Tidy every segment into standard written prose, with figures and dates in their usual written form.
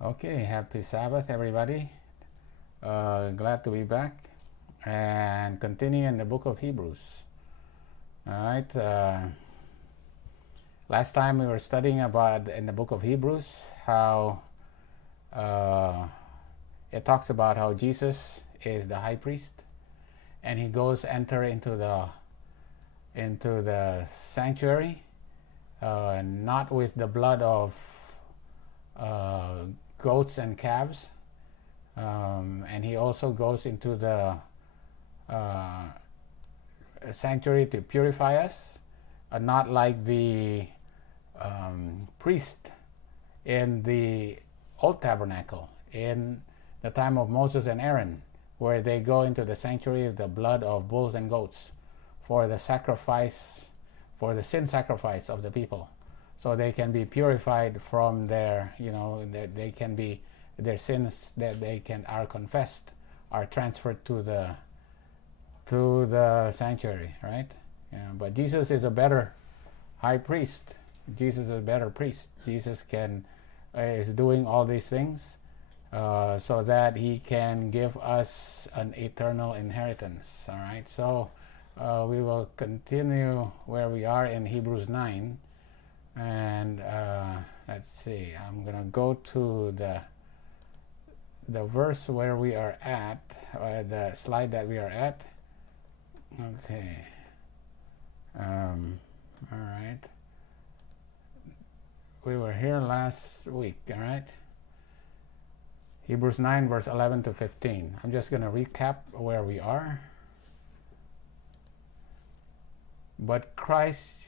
Okay, happy Sabbath, everybody. Glad to be back and continue in the book of Hebrews. All right. Last time we were studying about in the book of Hebrews how uh, it talks about how Jesus is the high priest and he goes enter into the sanctuary, not with the blood of uh, goats and calves. And he also goes into the uh, sanctuary to purify us, not like the priest in the old tabernacle in the time of Moses and Aaron, where they go into the sanctuary with the blood of bulls and goats for the sacrifice, for the sin sacrifice of the people, so they can be purified from their, they can be, their sins that they can are confessed are transferred to the sanctuary, right? Yeah, but Jesus is a better high priest. Jesus is a better priest. Jesus is doing all these things so that he can give us an eternal inheritance. All right, so we will continue where we are in Hebrews 9, and let's see. I'm gonna go to the verse where we are at, the slide that we are at. Okay. All right. We were here last week, all right? Hebrews 9, verse 11 to 15. I'm just going to recap where we are. But Christ,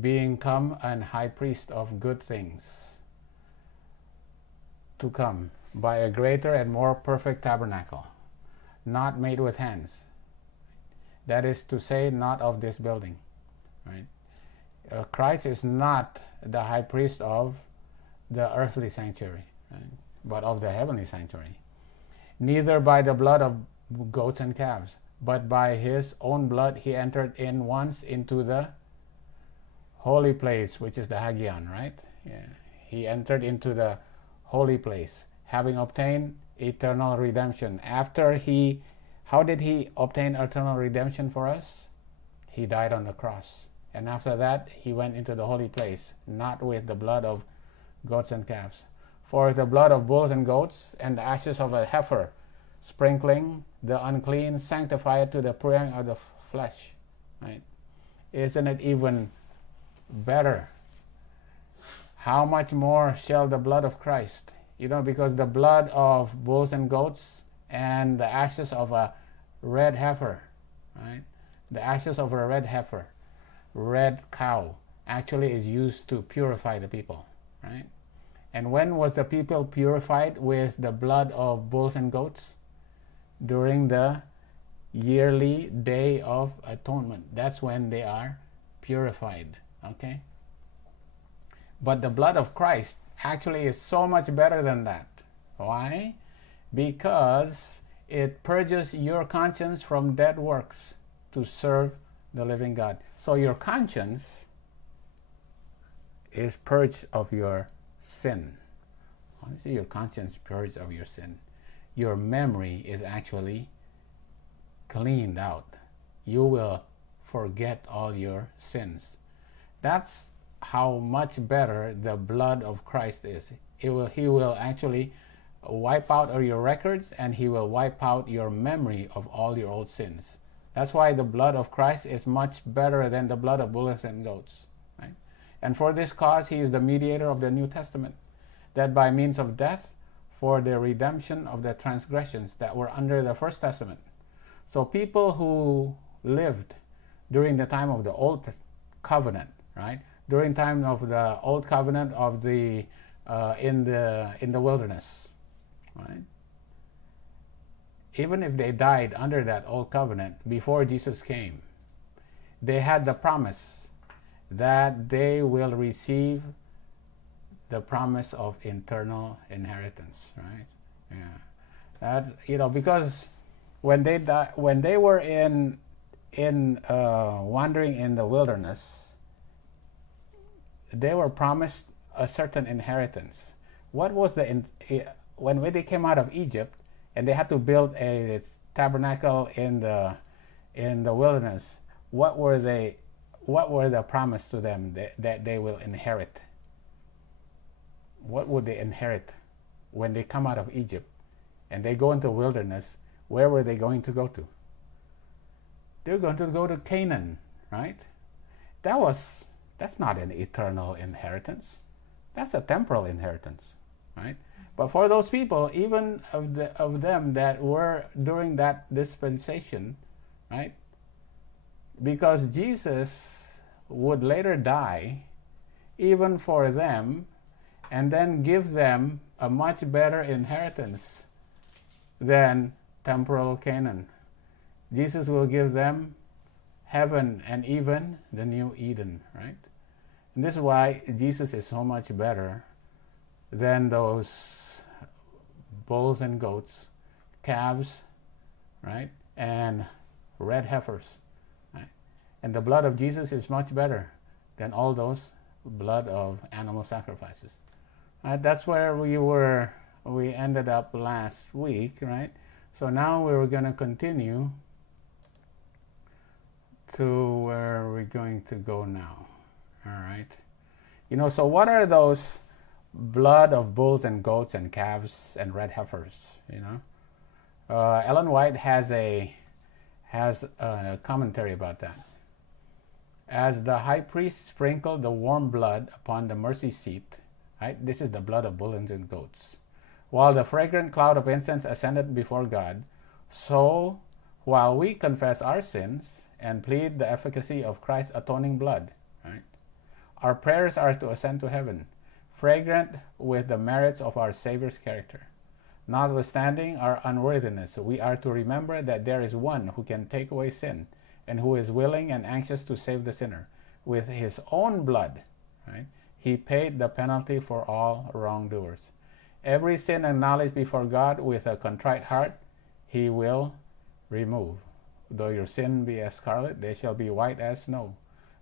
being come an high priest of good things to come, by a greater and more perfect tabernacle, not made with hands. That is to say, not of this building, right? Christ is not the high priest of the earthly sanctuary, right? But of the heavenly sanctuary. Neither by the blood of goats and calves, but by his own blood he entered in once into the holy place, which is the Hagion, right? Yeah. He entered into the holy place, having obtained eternal redemption. How did he obtain eternal redemption for us? He died on the cross. And after that, he went into the holy place, not with the blood of goats and calves. For the blood of bulls and goats and the ashes of a heifer, sprinkling the unclean, sanctify it to the purging of the flesh. Right? Isn't it even better? How much more shall the blood of Christ? Because the blood of bulls and goats and the ashes of a red heifer, right? The ashes of a red heifer, red cow, actually is used to purify the people, right? And when was the people purified with the blood of bulls and goats? During the yearly day of atonement. That's when they are purified, okay? But the blood of Christ actually is so much better than that. Why? Because it purges your conscience from dead works to serve the living God. So your conscience is purged of your sin. Honestly, your conscience purged of your sin. Your memory is actually cleaned out. You will forget all your sins. That's how much better the blood of Christ is. He will actually wipe out all your records, and he will wipe out your memory of all your old sins. That's why the blood of Christ is much better than the blood of bulls and goats, right? And for this cause he is the mediator of the New Testament, that by means of death, for the redemption of the transgressions that were under the First Testament. So people who lived during the time of the Old Covenant, right? During time of the Old Covenant of the in the wilderness, right? Even if they died under that Old Covenant before Jesus came, they had the promise that they will receive the promise of eternal inheritance, right? Yeah, that because when they were in wandering in the wilderness, they were promised a certain inheritance. What was when they came out of Egypt and they had to build a tabernacle in the wilderness? What were the promise to them that they will inherit? What would they inherit when they come out of Egypt and they go into the wilderness? Where were they going to go to? They're going to go to Canaan, right? That's not an eternal inheritance. That's a temporal inheritance, right? But for those people, even of them that were during that dispensation, right? Because Jesus would later die, even for them, and then give them a much better inheritance than temporal Canaan. Jesus will give them heaven and even the new Eden, right? And this is why Jesus is so much better than those bulls and goats, calves, right? And red heifers, right? And the blood of Jesus is much better than all those blood of animal sacrifices. That's where we ended up last week, right? So now we're going to continue to where we're going to go now. All right. So what are those blood of bulls and goats and calves and red heifers? Ellen White has a commentary about that. As the high priest sprinkled the warm blood upon the mercy seat, right? This is the blood of bulls and goats. While the fragrant cloud of incense ascended before God, so while we confess our sins and plead the efficacy of Christ's atoning blood, right? Our prayers are to ascend to heaven, fragrant with the merits of our Savior's character. Notwithstanding our unworthiness, we are to remember that there is one who can take away sin and who is willing and anxious to save the sinner. With his own blood, right? He paid the penalty for all wrongdoers. Every sin acknowledged before God with a contrite heart, he will remove. Though your sin be as scarlet, they shall be white as snow.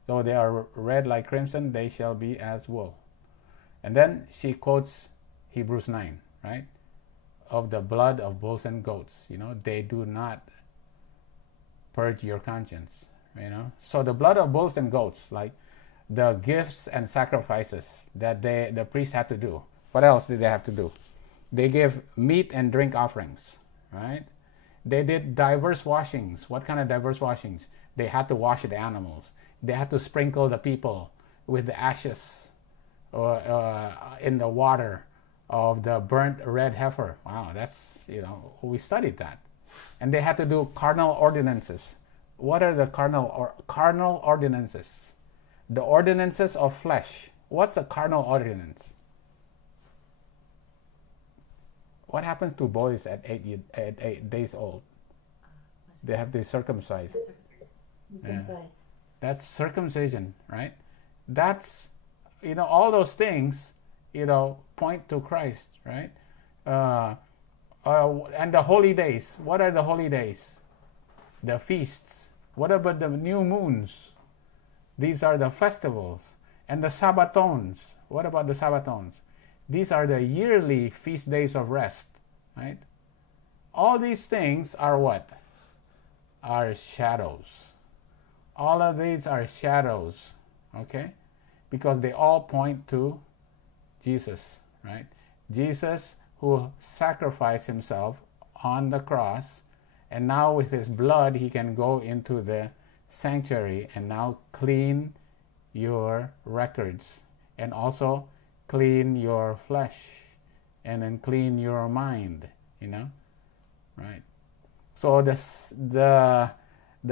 Though they are red like crimson, they shall be as wool. And then she quotes Hebrews 9, right? Of the blood of bulls and goats. They do not purge your conscience. So the blood of bulls and goats, like the gifts and sacrifices that the priests had to do. What else did they have to do? They give meat and drink offerings, right? They did diverse washings. What kind of diverse washings? They had to wash the animals. They had to sprinkle the people with the ashes in the water of the burnt red heifer. Wow, that's, we studied that. And they had to do carnal ordinances. What are the carnal ordinances? The ordinances of flesh. What's a carnal ordinance? What happens to boys at 8 days old? They have to circumcise. Yeah. That's circumcision, right? That's, all those things, point to Christ, right? And the holy days. What are the holy days? The feasts. What about the new moons? These are the festivals. And the Sabbathowns. What about the Sabbathowns? These are the yearly feast days of rest, right? All these things are what? Are shadows. All of these are shadows, okay? Because they all point to Jesus, right? Jesus who sacrificed himself on the cross, and now with his blood he can go into the sanctuary and now clean your records and also clean your flesh and then clean your mind, right? So the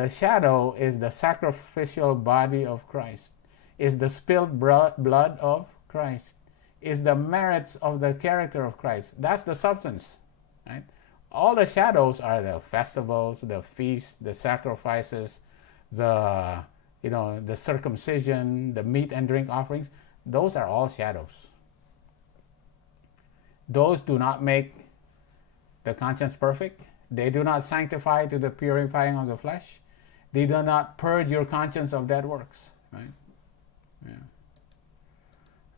shadow is the sacrificial body of Christ, is the spilled blood of Christ, is the merits of the character of Christ. That's the substance, right? All the shadows are the festivals, the feasts, the sacrifices, the circumcision, the meat and drink offerings. Those are all shadows. Those do not make the conscience perfect. They do not sanctify to the purifying of the flesh. They do not purge your conscience of dead works, right? Yeah.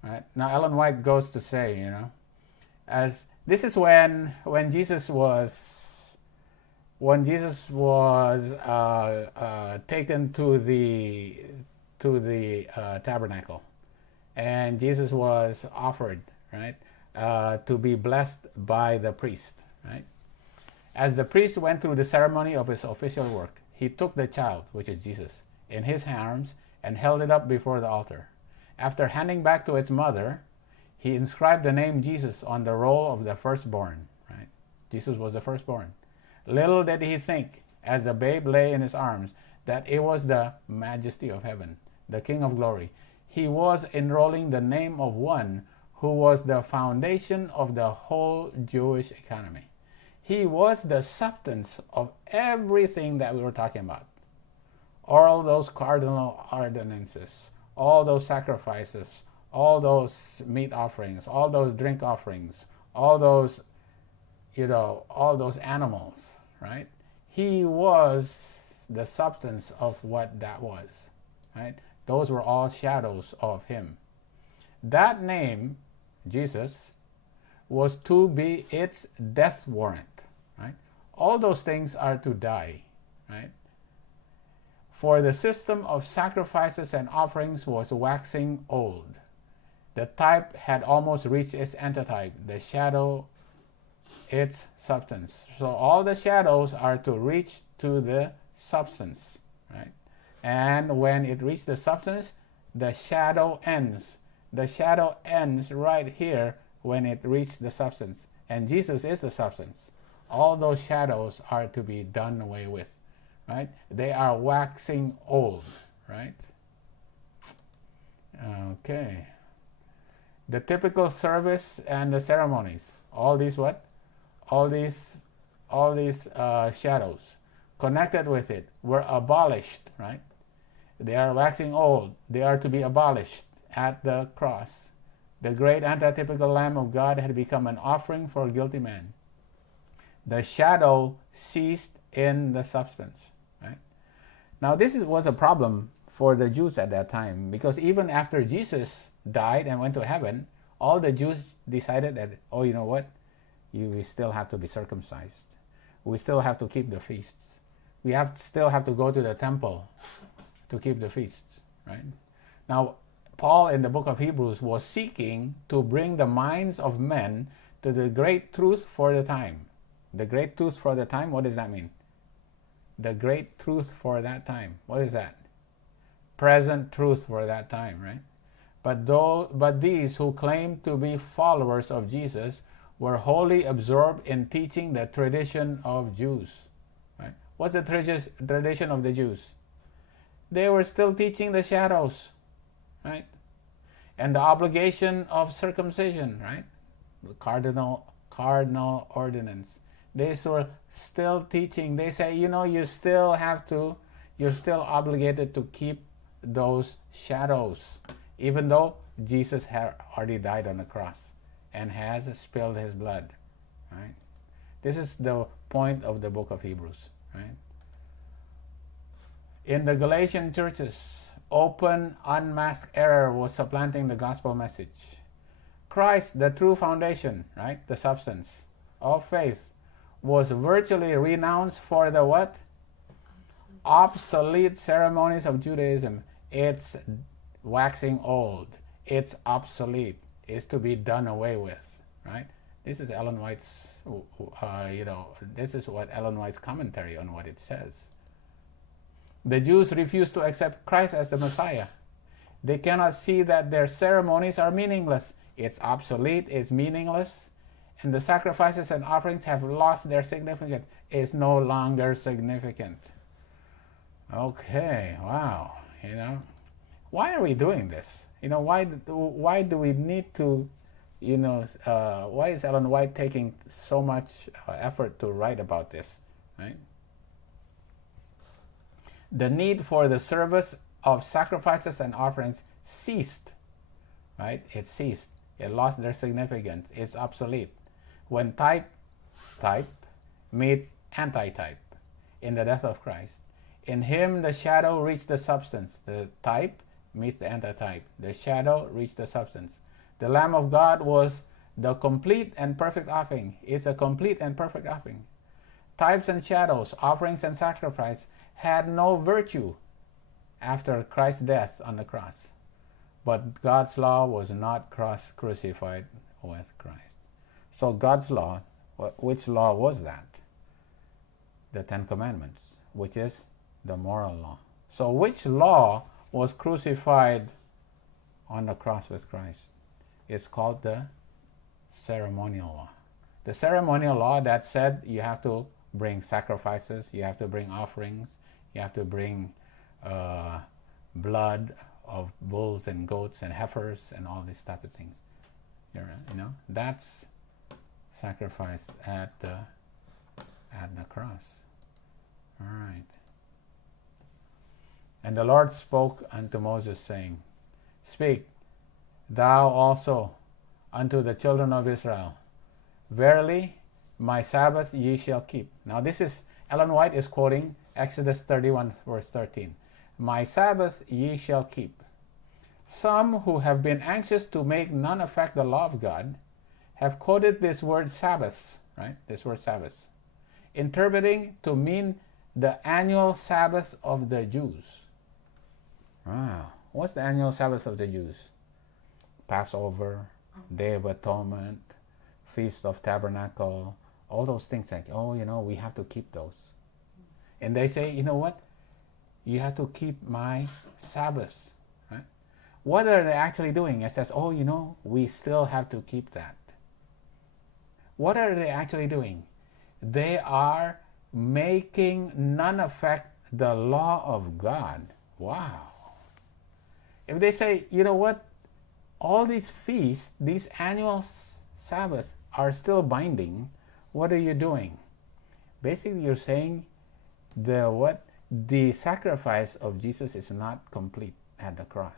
Right. Now Ellen White goes to say, As this is when Jesus was taken to the tabernacle, and Jesus was offered, right, to be blessed by the priest, right. As the priest went through the ceremony of his official work, he took the child, which is Jesus, in his arms and held it up before the altar. After handing back to its mother, he inscribed the name Jesus on the roll of the firstborn. Right? Jesus was the firstborn. Little did he think, as the babe lay in his arms, that it was the majesty of heaven, the King of glory. He was enrolling the name of one who was the foundation of the whole Jewish economy. He was the substance of everything that we were talking about. All those cardinal ordinances, all those sacrifices, all those meat offerings, all those drink offerings, all those, all those animals, right? He was the substance of what that was, right? Those were all shadows of him. That name, Jesus, was to be its death warrant, right? All those things are to die, right? For the system of sacrifices and offerings was waxing old. The type had almost reached its antitype, the shadow its substance. So all the shadows are to reach to the substance, right? And when it reaches the substance, the shadow ends. The shadow ends right here when it reaches the substance. And Jesus is the substance. All those shadows are to be done away with, right? They are waxing old, right? Okay. The typical service and the ceremonies, all these what? All these shadows connected with it were abolished, right? They are waxing old. They are to be abolished at the cross. The great antitypical Lamb of God had become an offering for a guilty man. The shadow ceased in the substance, right? Now this was a problem for the Jews at that time, because even after Jesus died and went to heaven, all the Jews decided that, oh, you know what? We still have to be circumcised. We still have to keep the feasts. We still have to go to the temple to keep the feasts, right? Now, Paul in the book of Hebrews was seeking to bring the minds of men to the great truth for the time. The great truth for the time, what does that mean? The great truth for that time. What is that? Present truth for that time, right? But these who claimed to be followers of Jesus were wholly absorbed in teaching the tradition of Jews. Right? What's the tradition of the Jews? They were still teaching the shadows, right? And the obligation of circumcision, right? The cardinal ordinance. They were still teaching. They say, you're still obligated to keep those shadows, even though Jesus had already died on the cross and has spilled his blood, right? This is the point of the book of Hebrews, right? In the Galatian churches, open, unmasked error was supplanting the gospel message. Christ, the true foundation, right, the substance of faith, was virtually renounced for the what? Obsolete ceremonies of Judaism. It's waxing old. It's obsolete. It's to be done away with, right? This is Ellen White's, this is what Ellen White's commentary on what it says. The Jews refuse to accept Christ as the Messiah. They cannot see that their ceremonies are meaningless. It's obsolete, it's meaningless, and the sacrifices and offerings have lost their significance. It's no longer significant. Okay, wow, why are we doing this? Why do we need to, why is Ellen White taking so much effort to write about this, right? The need for the service of sacrifices and offerings ceased, right? It ceased. It lost their significance. It's obsolete. When type meets antitype in the death of Christ. In him the shadow reached the substance. The type meets the antitype. The shadow reached the substance. The Lamb of God was The complete and perfect offering is a complete and perfect offering. Types and shadows, offerings and sacrifice had no virtue after Christ's death on the cross. But God's law was not crucified with Christ. So God's law, which law was that? The Ten Commandments, which is the moral law. So which law was crucified on the cross with Christ? It's called the ceremonial law. The ceremonial law that said you have to bring sacrifices, you have to bring offerings, you have to bring blood of bulls and goats and heifers and all these type of things. You know, that's sacrificed at the cross. All right. And the Lord spoke unto Moses, saying, Speak thou also unto the children of Israel, Verily my Sabbath ye shall keep. Now this is, Ellen White is quoting Exodus 31 verse 13. My Sabbath ye shall keep. Some who have been anxious to make none affect the law of God have quoted this word Sabbaths, right? This word Sabbaths, interpreting to mean the annual Sabbath of the Jews. Wow. What's the annual Sabbath of the Jews? Passover, Day of Atonement, Feast of Tabernacle, all those things like, oh, you know, we have to keep those. And they say, you know what? You have to keep my Sabbaths. Right? What are they actually doing? It says, oh, you know, we still have to keep that. What are they actually doing? They are making none affect the law of God. Wow. If they say, you know what, all these feasts, these annual Sabbaths are still binding, what are you doing? Basically, you're saying the sacrifice of Jesus is not complete at the cross.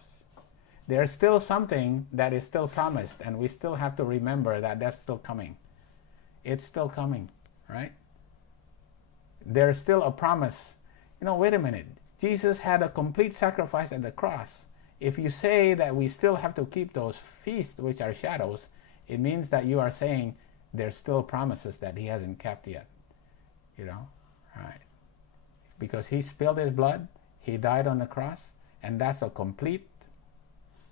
There's still something that is still promised, and we still have to remember that that's still coming. It's still coming, right? There's still a promise. You know, wait a minute. Jesus had a complete sacrifice at the cross. If you say that we still have to keep those feasts, which are shadows, it means that you are saying there's still promises that he hasn't kept yet. You know, right? Because he spilled his blood, he died on the cross, and that's a complete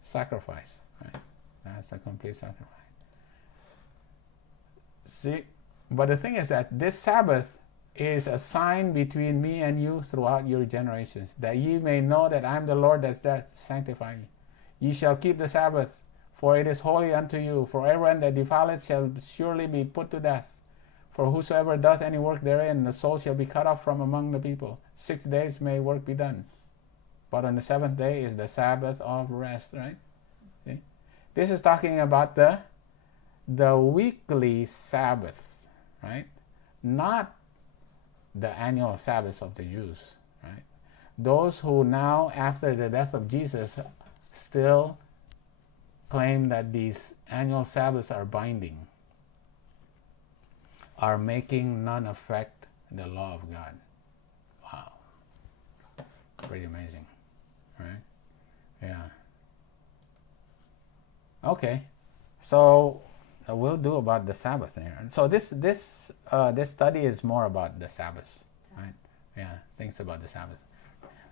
sacrifice, right? That's a complete sacrifice. See, but the thing is that this Sabbath is a sign between me and you throughout your generations, that ye may know that I am the Lord that sanctify you. Ye shall keep the Sabbath, for it is holy unto you. For everyone that defileth shall surely be put to death. For whosoever doth any work therein, the soul shall be cut off from among the people. 6 days may work be done, but on the seventh day is the Sabbath of rest, right? See? This is talking about the weekly Sabbath, right? Not the annual Sabbath of the Jews, right? Those who now, after the death of Jesus, still claim that these annual Sabbaths are binding, are making none affect the law of God. Wow. Pretty amazing, right? Yeah. Okay, so we'll do about the Sabbath here. And so this study is more about the Sabbath, right? Yeah, things about the Sabbath.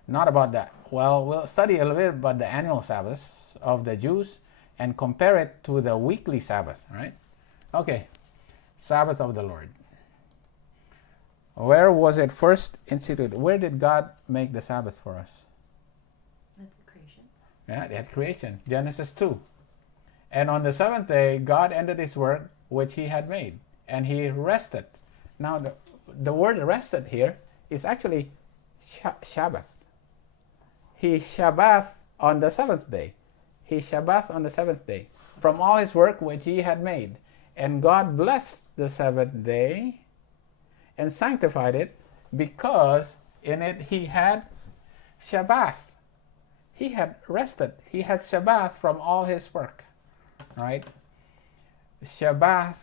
Not about that. Well, we'll study a little bit about the annual Sabbath of the Jews and compare it to the weekly Sabbath, right? Okay, Sabbath of the Lord. Where was it first instituted? Where did God make the Sabbath for us? At the creation. Yeah, at creation, Genesis 2. And on the seventh day, God ended his work which he had made, and he rested. Now, the word rested here is actually Shabbath. He Shabbath on the seventh day. He Shabbath on the seventh day from all his work which he had made. And God blessed the seventh day and sanctified it, because in it he had Shabbath. He had rested. He had Shabbath from all his work. Right? Shabbath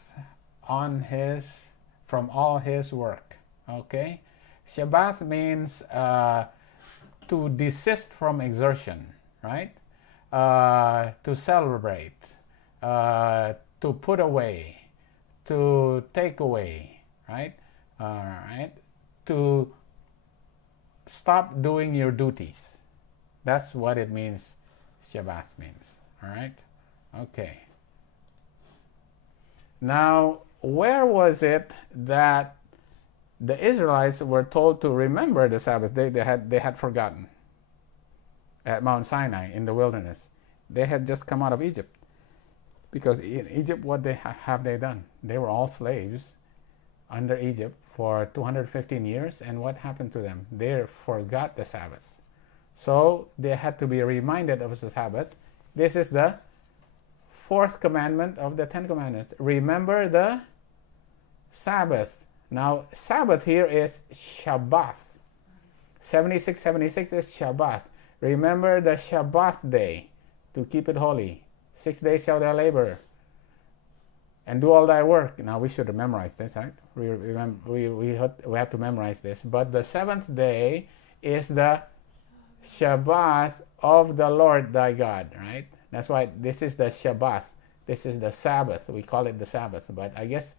from all his work. Okay? Shabbath means to desist from exertion, right? To celebrate, to put away, to take away, right? Right? To stop doing your duties. That's what it means, Shabbat means. All right? Okay. Now, where was it that the Israelites were told to remember the Sabbath day? They had forgotten. At Mount Sinai in the wilderness. They had just come out of Egypt. Because in Egypt, what have they done? They were all slaves under Egypt for 215 years, and what happened to them? They forgot the Sabbath. So they had to be reminded of the Sabbath. This is the fourth commandment of the 10 commandments. Remember the Sabbath. Now, Sabbath here is Shabbat. 76 is Shabbat. Remember the Shabbat day to keep it holy. 6 days shall thou labor and do all thy work. Now we should memorize this, right? We have to memorize this. But the seventh day is the Shabbat of the Lord thy God, right? That's why this is the Shabbat. This is the Sabbath. We call it the Sabbath, but I guess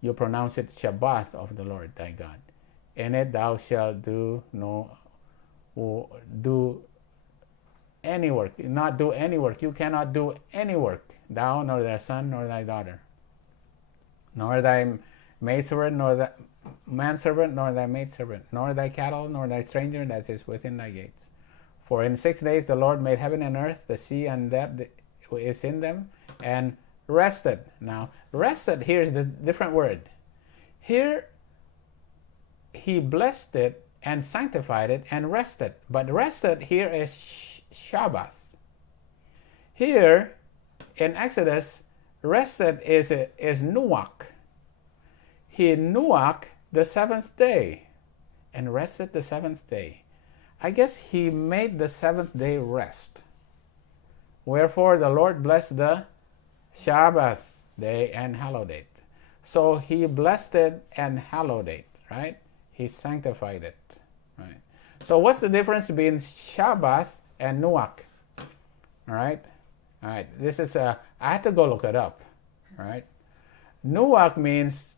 you pronounce it Shabbat of the Lord thy God. In it thou shalt do any work, not do any work. You cannot do any work, thou, nor thy son, nor thy daughter, nor thy maidservant, nor thy manservant, nor thy maidservant, nor thy cattle, nor thy stranger that is within thy gates. For in 6 days the Lord made heaven and earth, the sea and that is in them, and rested. Now, rested here is the different word. Here, he blessed it and sanctified it and rested. But rested here is Shabbath. Here in Exodus, rested is Nuach. He Nuach the seventh day and rested the seventh day. I guess he made the seventh day rest. Wherefore the Lord blessed the Sabbath day and hallowed it. So he blessed it and hallowed it, right? He sanctified it, right? So what's the difference between Shabbath and Nuach? All right. This is I had to go look it up. All right. Nuach means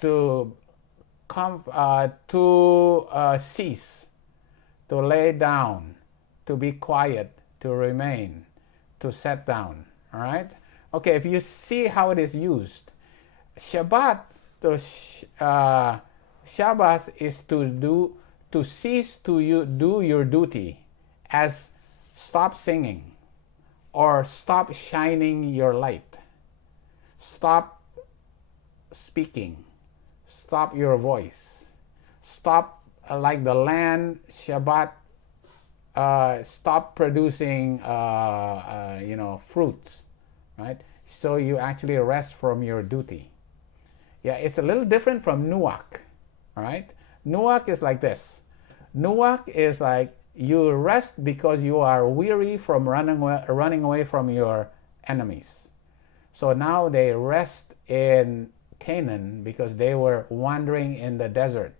to cease, to lay down, to be quiet, to remain, to set down. All right. Okay. If you see how it is used, Shabbat Shabbath is to cease to do your duty, as stop singing, or stop shining your light, stop speaking, stop your voice, stop like the land Shabbat, stop producing fruits, right? So you actually rest from your duty. Yeah, it's a little different from Nuach. All right, Nuach is like this. Nuach is like you rest because you are weary from running away from your enemies. So now they rest in Canaan because they were wandering in the desert.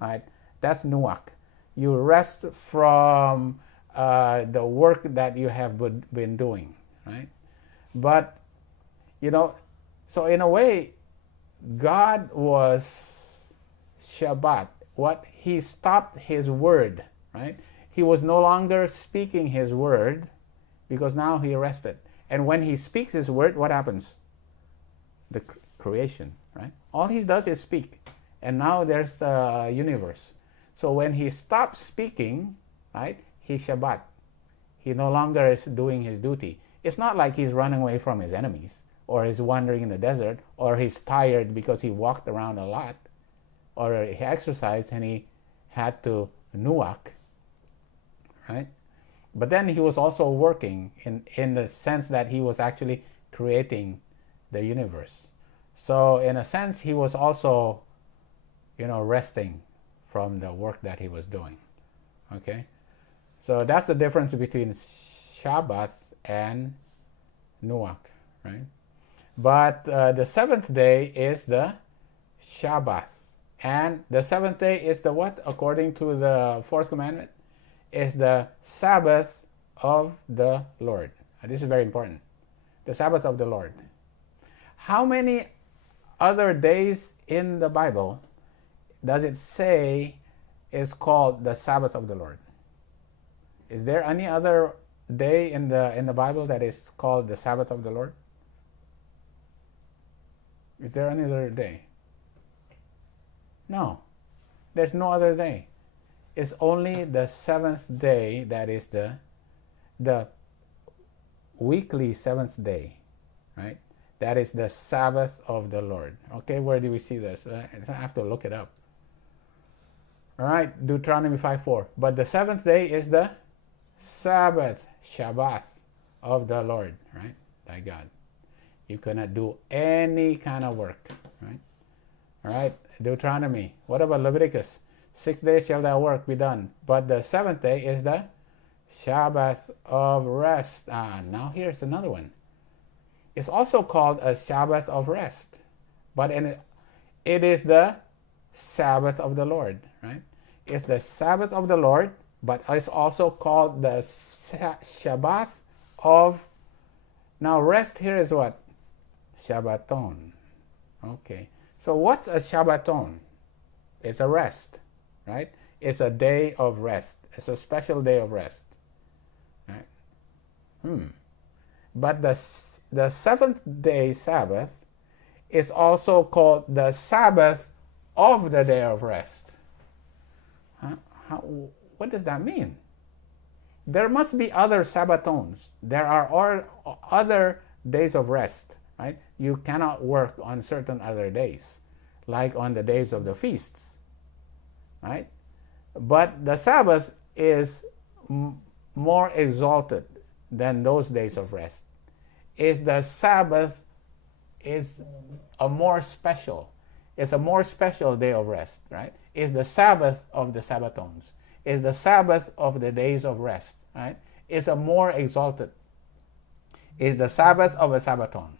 Right, that's Nuach. You rest from the work that you have been doing. Right, but so in a way, God was Shabbat. What? He stopped his word, right? He was no longer speaking his word because now he rested. And when he speaks his word, what happens? The creation, right? All he does is speak. And now there's the universe. So when he stops speaking, right, he's Shabbat. He no longer is doing his duty. It's not like he's running away from his enemies, or he's wandering in the desert, or he's tired because he walked around a lot, or he exercised and he had to nuach, right? But then he was also working in the sense that he was actually creating the universe. So in a sense, he was also, resting from the work that he was doing, okay? So that's the difference between Shabbat and Nuach, right? But the seventh day is the Shabbath. And the seventh day is the what? According to the fourth commandment, is the Sabbath of the Lord. And this is very important. The Sabbath of the Lord. How many other days in the Bible does it say is called the Sabbath of the Lord? Is there any other day in the Bible that is called the Sabbath of the Lord? Is there any other day? No. There's no other day. It's only the seventh day that is the weekly seventh day, right? That is the Sabbath of the Lord. Okay, where do we see this? I have to look it up. All right, Deuteronomy 5:4. But the seventh day is the Sabbath, Shabbath of the Lord, right? Thy God. You cannot do any kind of work, right? All right, Deuteronomy. What about Leviticus? 6 days shall thy work be done, but the seventh day is the Shabbath of rest. Now here's another one. It's also called a Sabbath of rest, but it is the Sabbath of the Lord, right? It's the Sabbath of the Lord, but it's also called the Shabbath of. Now rest here is what? Shabbathon. Okay. So what's a Shabbathon? It's a rest, right? It's a day of rest. It's a special day of rest, right? But the seventh day Sabbath is also called the Sabbath of the day of rest. What does that mean? There must be other Sabbathowns. There are other days of rest, right? You cannot work on certain other days, like on the days of the feasts, right? But the Sabbath is more exalted than those days of rest. The Sabbath is a more special. It's a more special day of rest, right? It's the Sabbath of the Sabbathowns. It's the Sabbath of the days of rest, right? It's a more exalted. It's the Sabbath of a Sabbathon,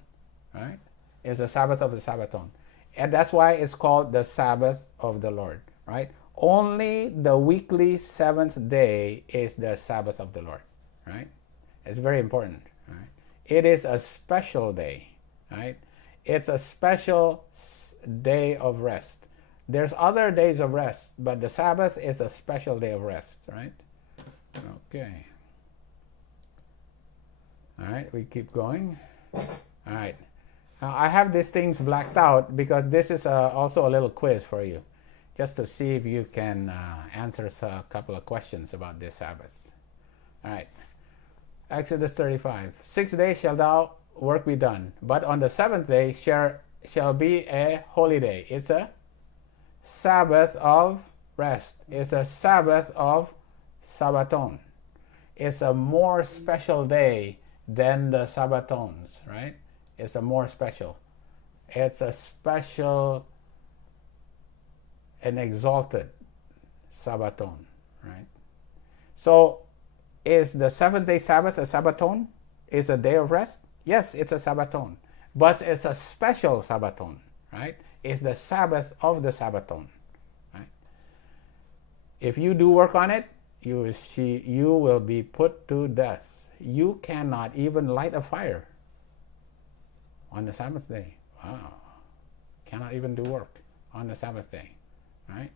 right? It's the Sabbath of a Sabbathon. And that's why it's called the Sabbath of the Lord, right? Only the weekly seventh day is the Sabbath of the Lord, right? It's very important, right? It is a special day, right? It's a special day of rest. There's other days of rest, but the Sabbath is a special day of rest, right? Okay. All right, we keep going. All right. Now, I have these things blacked out because this is also a little quiz for you, just to see if you can answer a couple of questions about this Sabbath. All right. Exodus 35. 6 days shall thou work be done, but on the seventh day shall be a holy day. It's a Sabbath of rest. It's a Sabbath of Shabbathon. It's a more special day than the Sabbathowns, right? It's a more special. It's a special and exalted Sabbathon, right? So, is the seventh day Sabbath a Sabbathon? Is a day of rest? Yes, it's a Sabbathon. But it's a special Sabbathon, right? It's the Sabbath of the Sabbathon, right? If you do work on it, you will be put to death. You cannot even light a fire on the Sabbath day. Wow. Cannot even do work on the Sabbath day, right?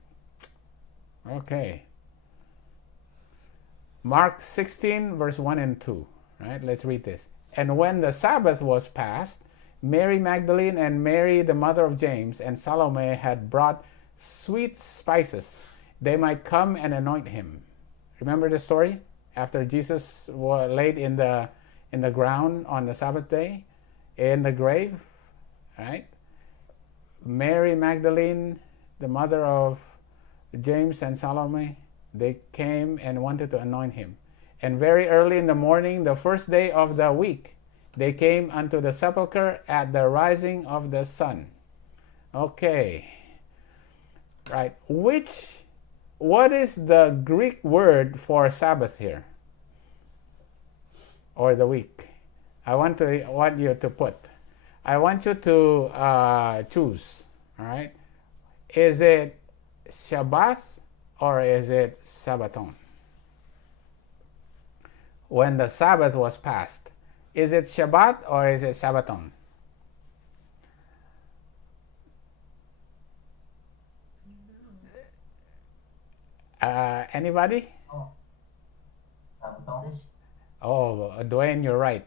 Okay. Mark 16, verse 1 and 2, right? Let's read this. And when the Sabbath was past, Mary Magdalene and Mary, the mother of James, and Salome had brought sweet spices. They might come and anoint him. Remember the story? After Jesus was laid in the ground on the Sabbath day, in the grave, right? Mary Magdalene, the mother of James and Salome, they came and wanted to anoint him. And very early in the morning, the first day of the week, they came unto the sepulchre at the rising of the sun. Okay. Right. What is the Greek word for Sabbath here? Or the week? I want you to put. I want you to choose. All right. Is it Shabbath or is it Shabbathon? When the Sabbath was past, is it Shabbat or is it Shabbathon? Anybody? Oh, Sabbathowns. This, Oh, Dwayne, you're right.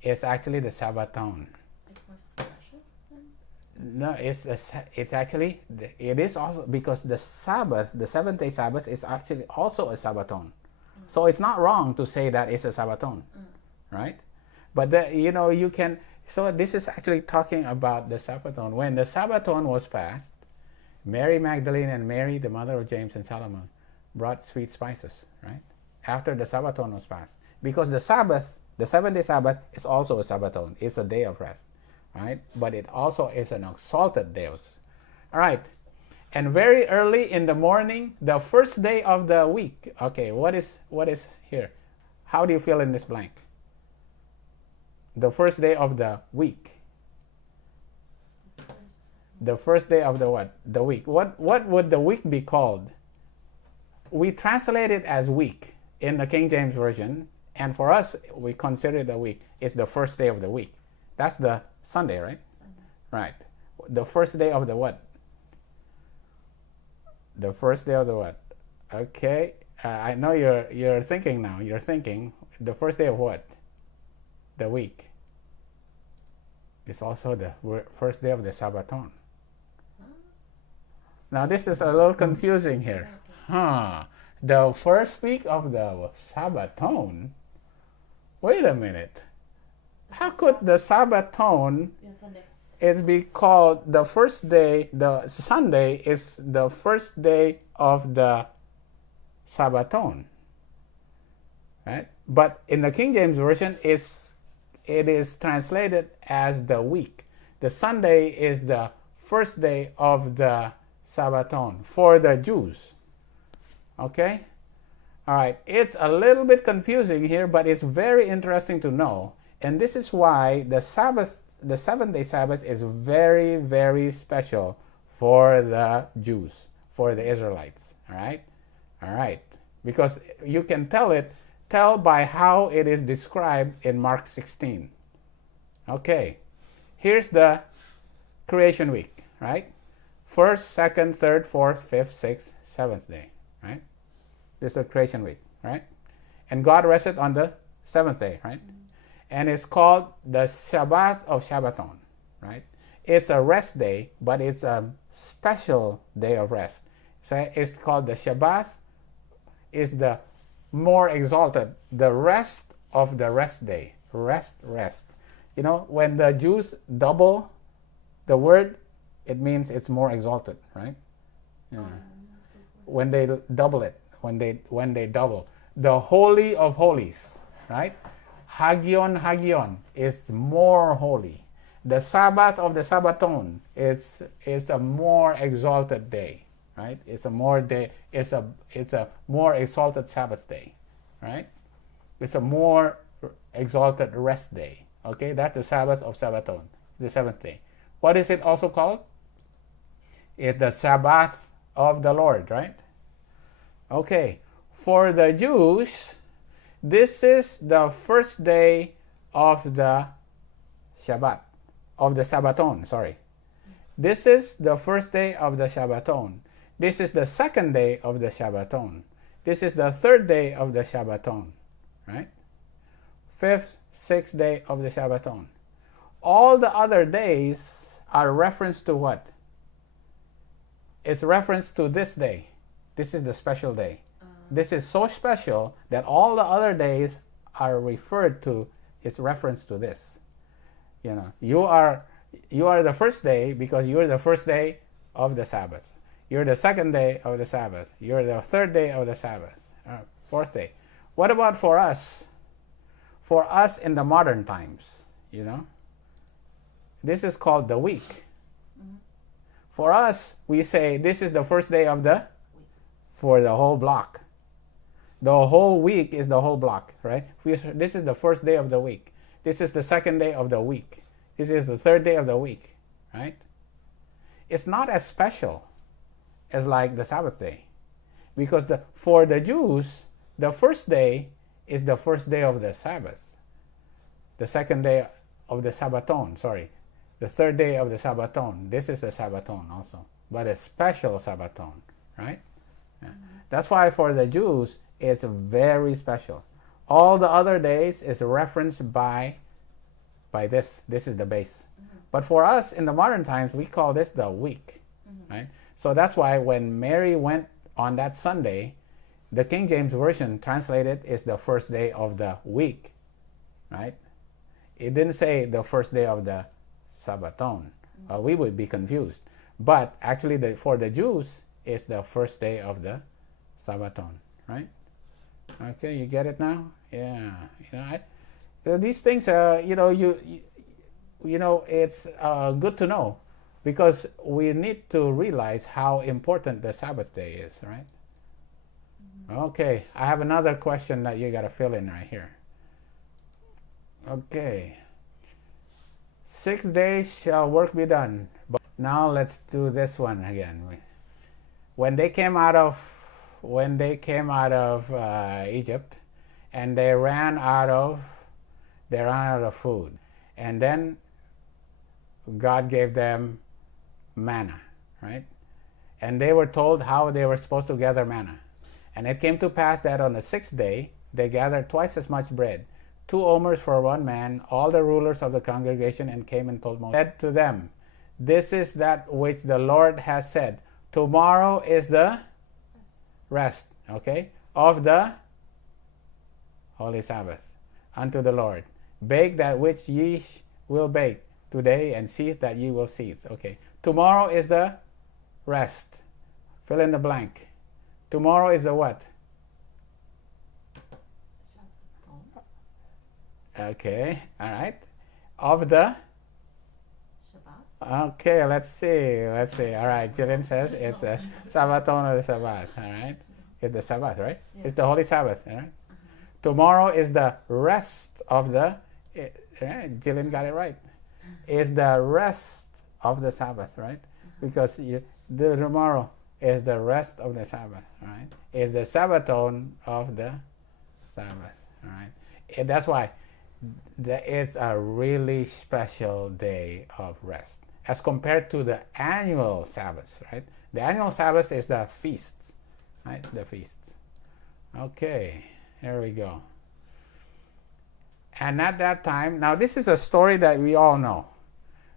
It's actually the Sabbathtown. like more special than? No, it's actually, it is also, because the Sabbath, the seventh-day Sabbath, is actually also a Sabbathtown. So it's not wrong to say that it's a Sabbathtown, right? But you can. So this is actually talking about the Sabbathtown. When the Sabbathtown was passed, Mary Magdalene and Mary, the mother of James and Salome, brought sweet spices, right? After the Sabbathtown was passed, because the Sabbath, the seventh-day Sabbath, is also a Sabbathtown. It's a day of rest, right? But it also is an exalted day. All right. And very early in the morning, the first day of the week. Okay, what is here? How do you fill in this blank? The first day of the week. The first day of the what? The week. What would the week be called? We translate it as week in the King James Version, and for us, we consider it a week. It's the first day of the week. That's the Sunday, right? Sunday. Right. The first day of the what? The first day of the what? Okay. I know you're thinking now. You're thinking the first day of what? The week. It's also the first day of the Sabbathon. Now this is a little confusing here. The first week of the Sabbathon? Wait a minute. How could the Sabbathon Yeah, Sunday. is be called the first day, the Sunday is the first day of the Sabbathon, right? But in the King James Version, it is translated as the week. The Sunday is the first day of the Sabbathon for the Jews. Okay? All right. It's a little bit confusing here, but it's very interesting to know. And this is why the Sabbath, the seventh-day Sabbath, is very, very special for the Jews, for the Israelites. All right? All right. Because you can tell by how it is described in Mark 16. Okay. Here's the creation week, right? First, second, third, fourth, fifth, sixth, seventh day, right? This is the creation week, right? And God rested on the seventh day, right? And it's called the Shabbath of Shabbathown, right? It's a rest day, but it's a special day of rest. So it's called the Shabbath, is the more exalted, the rest of the rest day. Rest. You know, when the Jews double the word, it means it's more exalted, right? Yeah. When they double it, when they double. The Holy of Holies, right? Hagion is more holy. The Sabbath of the Sabbathon is a more exalted day, right? It's a more exalted Sabbath day, right? It's a more exalted rest day. Okay, that's the Sabbath of Shabbathon, the seventh day. What is it also called? It's the Sabbath of the Lord, right? Okay, for the Jews, this is the first day of the Shabbat, of the Shabbathon, sorry. This is the first day of the Shabbathon. This is the second day of the Shabbathon. This is the third day of the Shabbathon, right? Fifth, sixth day of the Shabbathon. All the other days are reference to what? It's reference to this day. This is the special day. This is so special that all the other days are referred to, it's reference to this. You know, you are the first day because you're the first day of the Sabbath. You're the second day of the Sabbath. You're the third day of the Sabbath. Fourth day. What about for us? For us in the modern times, you know, this is called the week. For us, we say this is the first day of the for the whole block. The whole week is the whole block, right? This is the first day of the week. This is the second day of the week. This is the third day of the week, right? It's not as special as like the Sabbath day. Because for the Jews, the first day is the first day of the Sabbath. The second day of the Sabbathon, sorry. The third day of the Sabbathon. This is the Sabbathon also. But a special Sabbathon, right? Yeah. That's why for the Jews, it's very special. All the other days is referenced by this. This is the base. But for us in the modern times, we call this the week, right? So that's why when Mary went on that Sunday, the King James Version translated is the first day of the week, right? It didn't say the first day of the Shabbathowns. We would be confused. But actually, for the Jews, it's the first day of the Shabbathowns, right? Okay, you get it now? Yeah. These things, it's good to know, because we need to realize how important the Sabbath day is, right? Okay, I have another question that you got to fill in right here. Okay. 6 days shall work be done. But now let's do this one again. When they came out of Egypt, and they ran out of food, and then God gave them manna, right? And they were told how they were supposed to gather manna. And it came to pass that on the 6th day they gathered twice as much bread, 2 omers for one man, all the rulers of the congregation, and came and told Moses. Said to them, this is that which the Lord has said. Tomorrow is the rest, okay, of the holy Sabbath unto the Lord. Bake that which ye will bake today, and seethe that ye will seethe. Okay, tomorrow is the rest. Fill in the blank. Tomorrow is the what? Okay, all right. Of the Shabbat. Okay, let's see. All right, Jillian says it's a Sabbathon of the Sabbath. All right, it's the Sabbath, right? Yeah. It's the Holy Sabbath. All right. Tomorrow is the rest of the. Right? Jillian got it right. It's the rest of the Sabbath, right? Because the tomorrow is the rest of the Sabbath, right? It's the Sabbathon of the Sabbath, right? And that's why it's a really special day of rest as compared to the annual Sabbaths, right? The annual Sabbath is the feasts, right? The feasts. Okay, here we go. And at that time, now this is a story that we all know.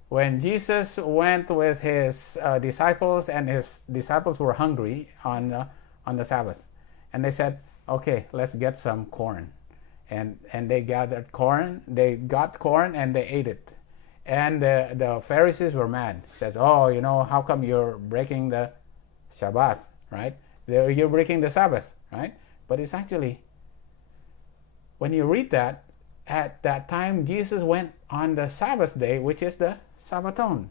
When Jesus went with his disciples, and his disciples were hungry on the Sabbath, and they said, okay, let's get some corn. And they gathered corn, they got corn, and they ate it. And the Pharisees were mad. Says, oh, how come you're breaking the Shabbat, right? You're breaking the Sabbath, right? But it's actually, when you read that, at that time Jesus went on the Sabbath day, which is the Shabbathowns,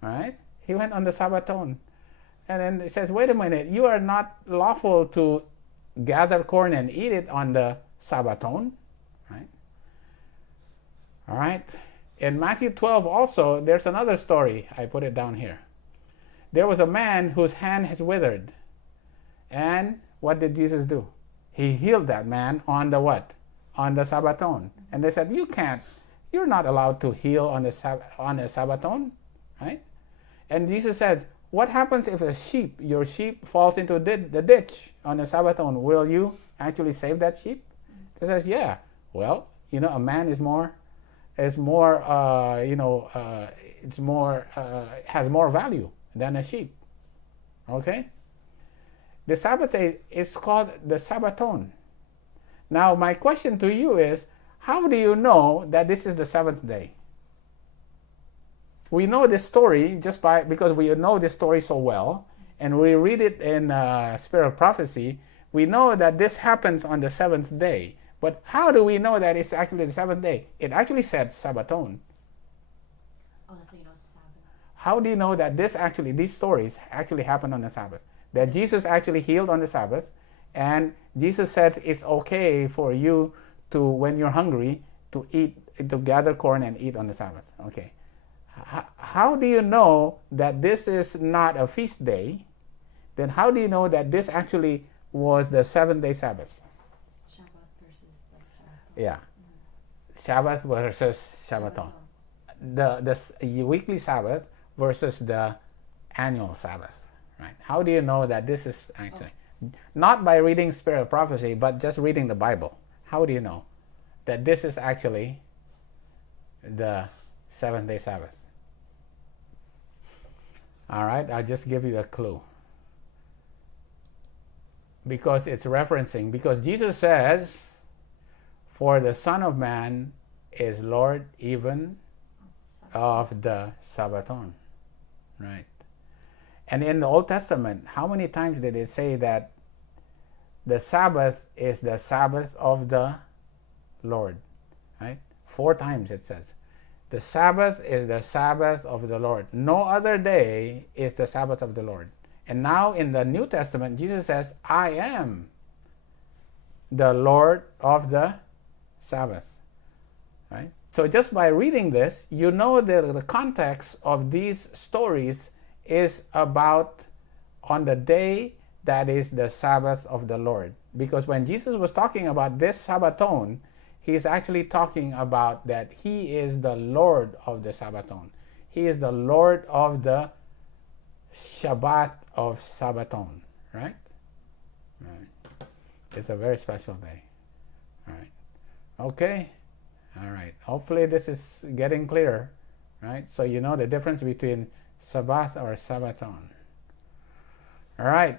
right? He went on the Shabbathowns. And then it says, wait a minute, you are not lawful to gather corn and eat it on the Shabbathowns, right? All right. In Matthew 12 also, there's another story. I put it down here. There was a man whose hand has withered. And what did Jesus do? He healed that man on the what? On the Shabbathowns. And they said, you're not allowed to heal on the Shabbathowns, right? And Jesus said, what happens if your sheep falls into the ditch on the Shabbathowns? Will you actually save that sheep? He says, yeah. Well, a man has more value than a sheep. Okay? The Sabbath day is called the Sabbathowns. Now, my question to you is, how do you know that this is the seventh day? We know this story because we know this story so well, and we read it in Spirit of Prophecy. We know that this happens on the seventh day. But how do we know that it's actually the seventh day? It actually said Sabbathowns. Oh, that's how you know Sabbath. How do you know that these stories actually happened on the Sabbath? That Jesus actually healed on the Sabbath, and Jesus said it's okay for you to, when you're hungry, to gather corn and eat on the Sabbath. Okay. How do you know that this is not a feast day? Then how do you know that this actually was the 7-day Sabbath? Shabbat versus the Shabbath. Yeah. Shabbat versus Shabbathon. The weekly Sabbath versus the annual Sabbath. Right? How do you know that this is actually? Not by reading Spirit of Prophecy, but just reading the Bible. How do you know that this is actually the seventh-day Sabbath? All right, I'll just give you a clue. Because it's referencing, because Jesus says, for the Son of Man is Lord even of the Sabbathon. Right. And in the Old Testament, how many times did it say that the Sabbath is the Sabbath of the Lord? Right? 4 times it says. The Sabbath is the Sabbath of the Lord. No other day is the Sabbath of the Lord. And now in the New Testament, Jesus says, I am the Lord of the Sabbath. Right? So just by reading this, you know that the context of these stories is about on the day that is the Sabbath of the Lord. Because when Jesus was talking about this Sabbathon, he's actually talking about that he is the Lord of the Sabbathon. He is the Lord of the Shabbath of Shabbathown. Right? Right. It's a very special day. All right. Okay. All right. Hopefully this is getting clearer. Right? So you know the difference between Sabbath or Shabbathon. All right.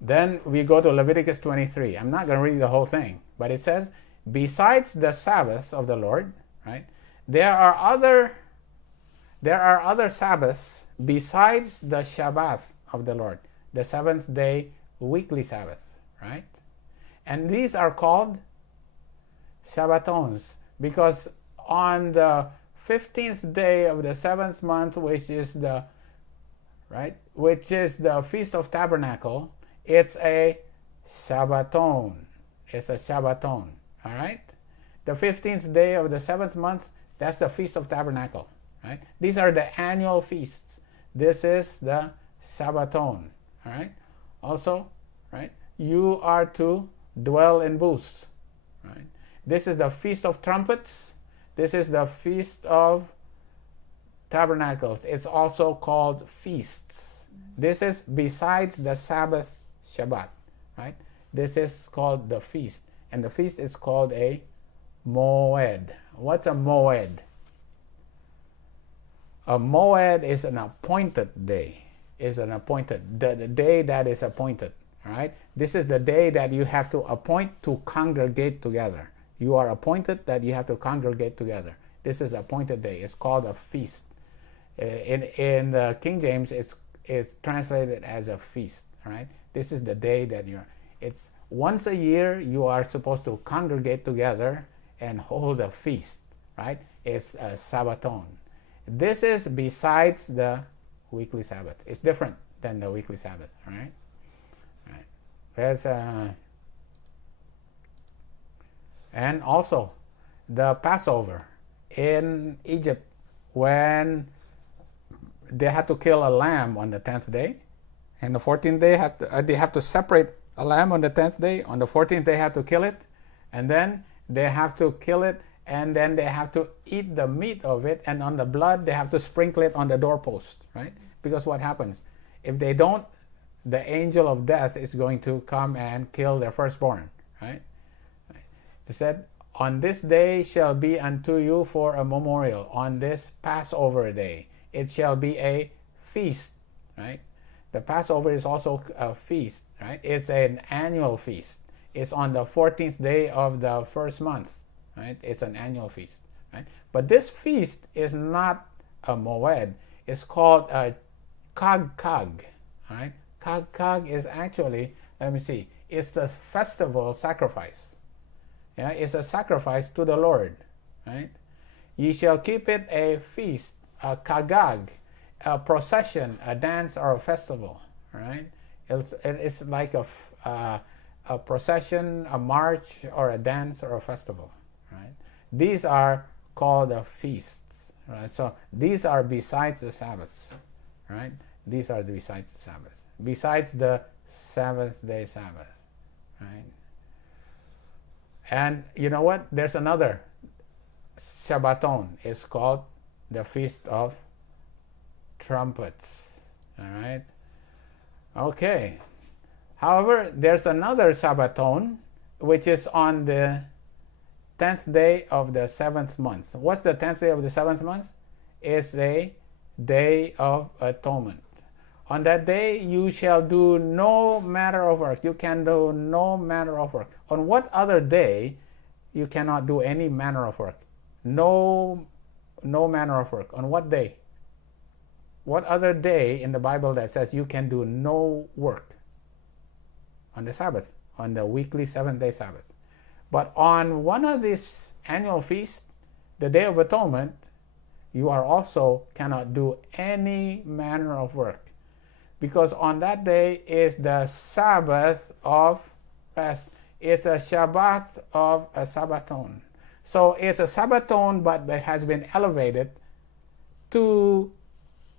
Then we go to Leviticus 23. I'm not going to read the whole thing, but it says, besides the Sabbaths of the Lord, right? There are other Sabbaths besides the Shabbath of the Lord, the 7th day weekly Sabbath, right? And these are called Sabbathowns, because on the 15th day of the 7th month, which is the Feast of Tabernacle, it's a Shabbathon. It's a Shabbathon. All right? The 15th day of the 7th month, that's the Feast of Tabernacle. Right? These are the annual feasts. This is the Shabbathon. All right? Also, right? You are to dwell in booths. Right? This is the Feast of Trumpets. This is the Feast of Tabernacles. It's also called feasts. This is besides the Sabbath Shabbat, right? This is called the feast. And the feast is called a moed. What's a moed? A moed is an appointed day. Is an appointed, the day that is appointed, all right? This is the day that you have to appoint to congregate together. You are appointed that you have to congregate together. This is appointed day. It's called a feast. In the King James, it's translated as a feast. Right? This is the day that it's once a year you are supposed to congregate together and hold a feast. Right? It's a Sabbathon. This is besides the weekly Sabbath. It's different than the weekly Sabbath. Right? Right. There's and also the Passover in Egypt, when they had to kill a lamb on the 10th day, and the 14th day they have to separate a lamb on the 10th day. On the 14th they have to kill it, and then they have to kill it, and then they have to eat the meat of it, and on the blood they have to sprinkle it on the doorpost, right? Because what happens if they don't? The angel of death is going to come and kill their firstborn, right? They said, on this day shall be unto you for a memorial. On this Passover day it shall be a feast, right? The Passover is also a feast, right? It's an annual feast. It's on the 14th day of the first month, right? It's an annual feast, right? But this feast is not a moed. It's called a kag, right? Kag is actually, let me see, it's the festival sacrifice. Yeah, it's a sacrifice to the Lord, right? Ye shall keep it a feast, a kagag, a procession, a dance, or a festival, right? It's like a procession, a march, or a dance, or a festival, right? These are called the feasts, right? So these are besides the Sabbaths, right? These are besides the Sabbath, besides the 7th day Sabbath, right? And you know what? There's another Shabbathon. It's called the Feast of Trumpets. All right? Okay. However, there's another Sabbathon, which is on the 10th day of the 7th month. What's the 10th day of the 7th month? It's a day of atonement. On that day, you shall do no manner of work. You can do no manner of work. On what other day you cannot do any manner of work? No manner of work. On what day? What other day in the Bible that says you can do no work? On the Sabbath, on the weekly 7-day Sabbath. But on one of these annual feasts, the Day of Atonement, you are also cannot do any manner of work. Because on that day is the Sabbath of rest. It's a Shabbat of a Shabbathown. So it's a Shabbathown, but it has been elevated to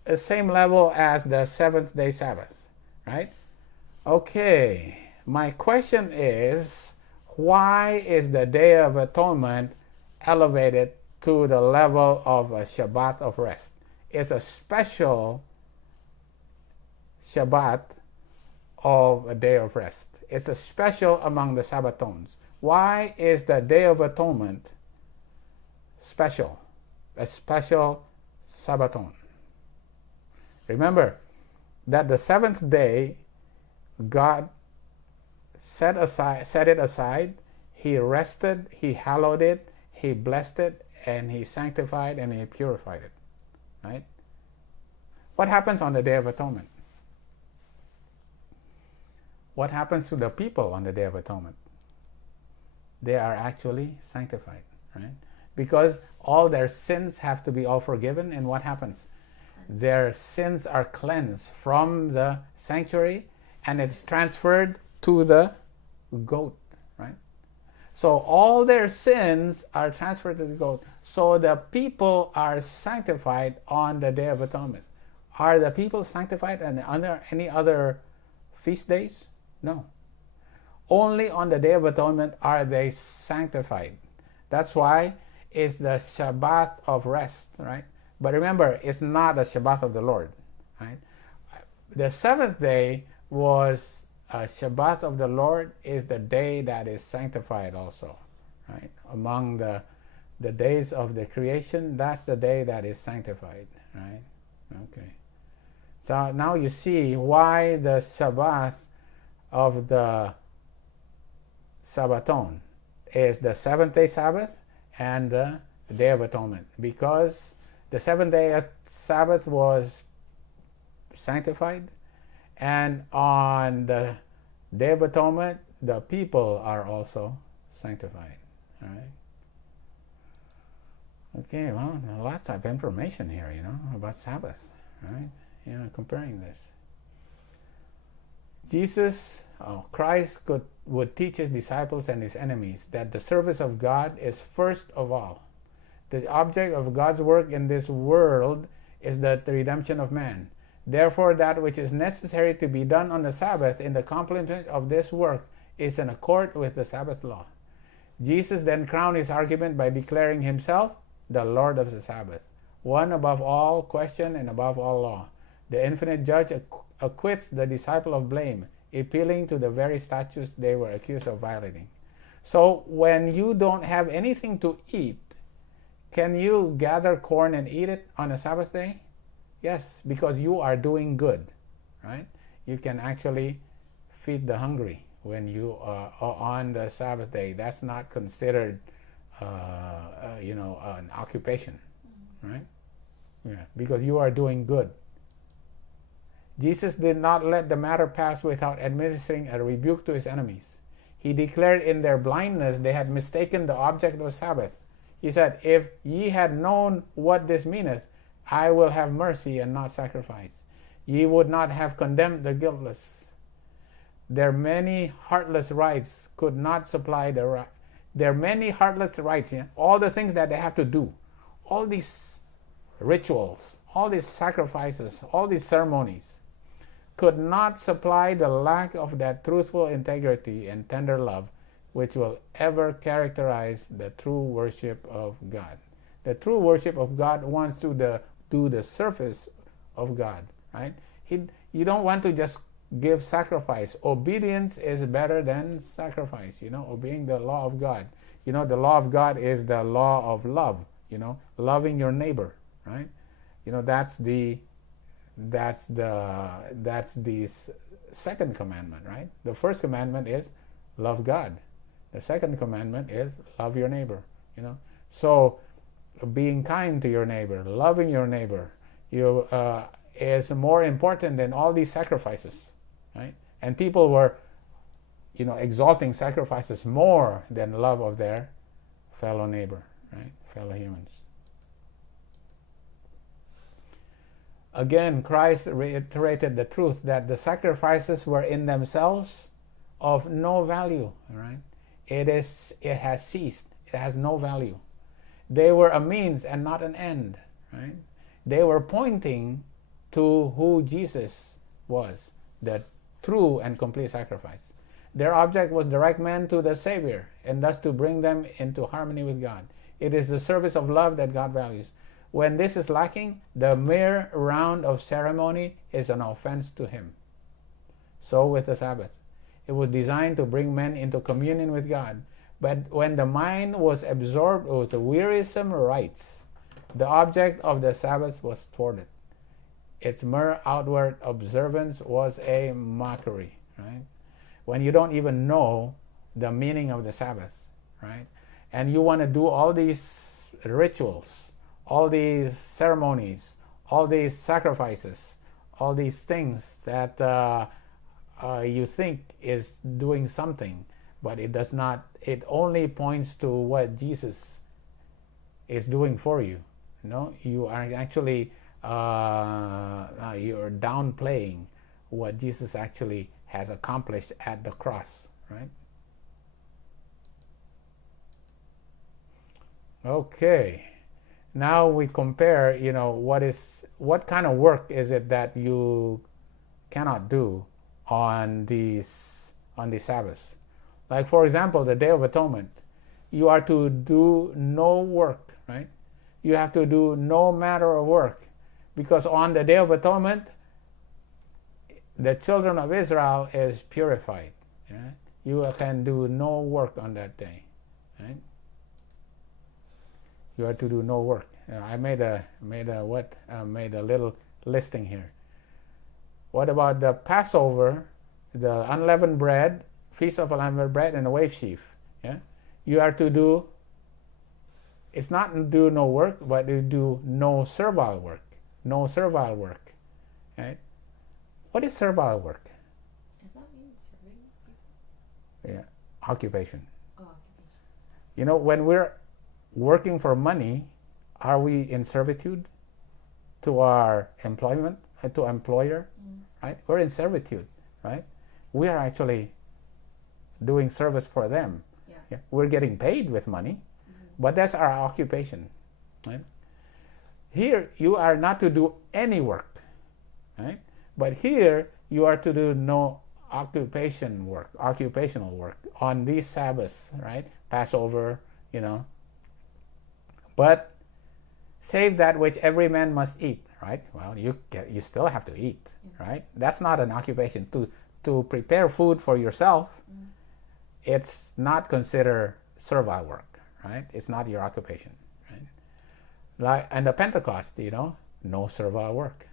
the same level as the 7th-day Sabbath, right? Okay, my question is, why is the Day of Atonement elevated to the level of a Shabbat of rest? It's a special Shabbat of a day of rest. It's a special among the Sabbathowns. Why is the Day of Atonement special? A special Sabbathon. Remember that the 7th day, God set it aside. He rested, He hallowed it, He blessed it, and He sanctified and He purified it. Right? What happens on the Day of Atonement? What happens to the people on the Day of Atonement? They are actually sanctified, right? Because all their sins have to be all forgiven, and what happens? Their sins are cleansed from the sanctuary, and it's transferred to the goat, right? So all their sins are transferred to the goat. So the people are sanctified on the Day of Atonement. Are the people sanctified on any other feast days? No. Only on the Day of Atonement are they sanctified. That's why it's the Shabbat of rest, right? But remember, it's not a Shabbat of the Lord, right? The 7th day was a Shabbat of the Lord, is the day that is sanctified also, right? Among the days of the creation, that's the day that is sanctified, right? Okay. So now you see why the Shabbat of the Shabbathon is the 7th-day Sabbath and the Day of Atonement, because the 7th-day Sabbath was sanctified, and on the Day of Atonement the people are also sanctified. All right. Okay, well, lots of information here, about Sabbath, right? Comparing this. Christ would teach his disciples and his enemies that the service of God is first of all. The object of God's work in this world is the redemption of man. Therefore, that which is necessary to be done on the Sabbath in the accomplishment of this work is in accord with the Sabbath law. Jesus then crowned his argument by declaring himself the Lord of the Sabbath, one above all question and above all law. The infinite judge acquits the disciple of blame, appealing to the very statutes they were accused of violating. So when you don't have anything to eat, can you gather corn and eat it on a Sabbath day? Yes, because you are doing good, right? You can actually feed the hungry when you are on the Sabbath day. That's not considered, an occupation, right? Yeah, because you are doing good. Jesus did not let the matter pass without administering a rebuke to his enemies. He declared in their blindness they had mistaken the object of Sabbath. He said, "If ye had known what this meaneth, I will have mercy and not sacrifice. Ye would not have condemned the guiltless. Their many heartless rites could not supply the right. Their many heartless rites, all the things that they have to do, all these rituals, all these sacrifices, all these ceremonies, could not supply the lack of that truthful integrity and tender love which will ever characterize the true worship of God." The true worship of God wants to do the surface of God, right? You don't want to just give sacrifice. Obedience is better than sacrifice, obeying the law of God. The law of God is the law of love, loving your neighbor, right? That's the second commandment, right? The first commandment is love God. The second commandment is love your neighbor, So being kind to your neighbor, loving your neighbor, is more important than all these sacrifices, right? And people were, exalting sacrifices more than love of their fellow neighbor, right? Fellow humans. Again, Christ reiterated the truth that the sacrifices were in themselves of no value, right? It has ceased. It has no value. They were a means and not an end, right? They were pointing to who Jesus was, the true and complete sacrifice. Their object was direct men to the Savior, and thus to bring them into harmony with God. It is the service of love that God values. When this is lacking, the mere round of ceremony is an offense to Him. So with the Sabbath. It was designed to bring men into communion with God. But when the mind was absorbed with wearisome rites, the object of the Sabbath was thwarted. Its mere outward observance was a mockery, right? When you don't even know the meaning of the Sabbath, right? And you want to do all these rituals, all these ceremonies, all these sacrifices, all these things that you think is doing something, but it does not. It only points to what Jesus is doing for you. You are actually you're downplaying what Jesus actually has accomplished at the cross, right? Okay. Now we compare, what kind of work is it that you cannot do on the Sabbath? Like, for example, the Day of Atonement. You are to do no work, right? You have to do no matter of work. Because on the Day of Atonement, the children of Israel is purified. Right? You can do no work on that day. Right? You are to do no work. I made a little listing here. What about the Passover, the unleavened bread, Feast of Unleavened Bread, and the wave sheaf? Yeah, you are to do. It's not do no work, but you do no servile work. No servile work. Right? What is servile work? Does that mean serving people? Yeah, occupation. Oh, occupation. When we're working for money, are we in servitude to our employment, to employer? Right? We're in servitude, right? We are actually doing service for them. Yeah. We're getting paid with money, but that's our occupation, right? Here, you are not to do any work, right? But here, you are to do no occupational work on these Sabbaths, right? Passover, But save that which every man must eat, right? Well, you still have to eat, right? That's not an occupation. To prepare food for yourself, it's not considered servile work, right? It's not your occupation, right? And the Pentecost, no servile work.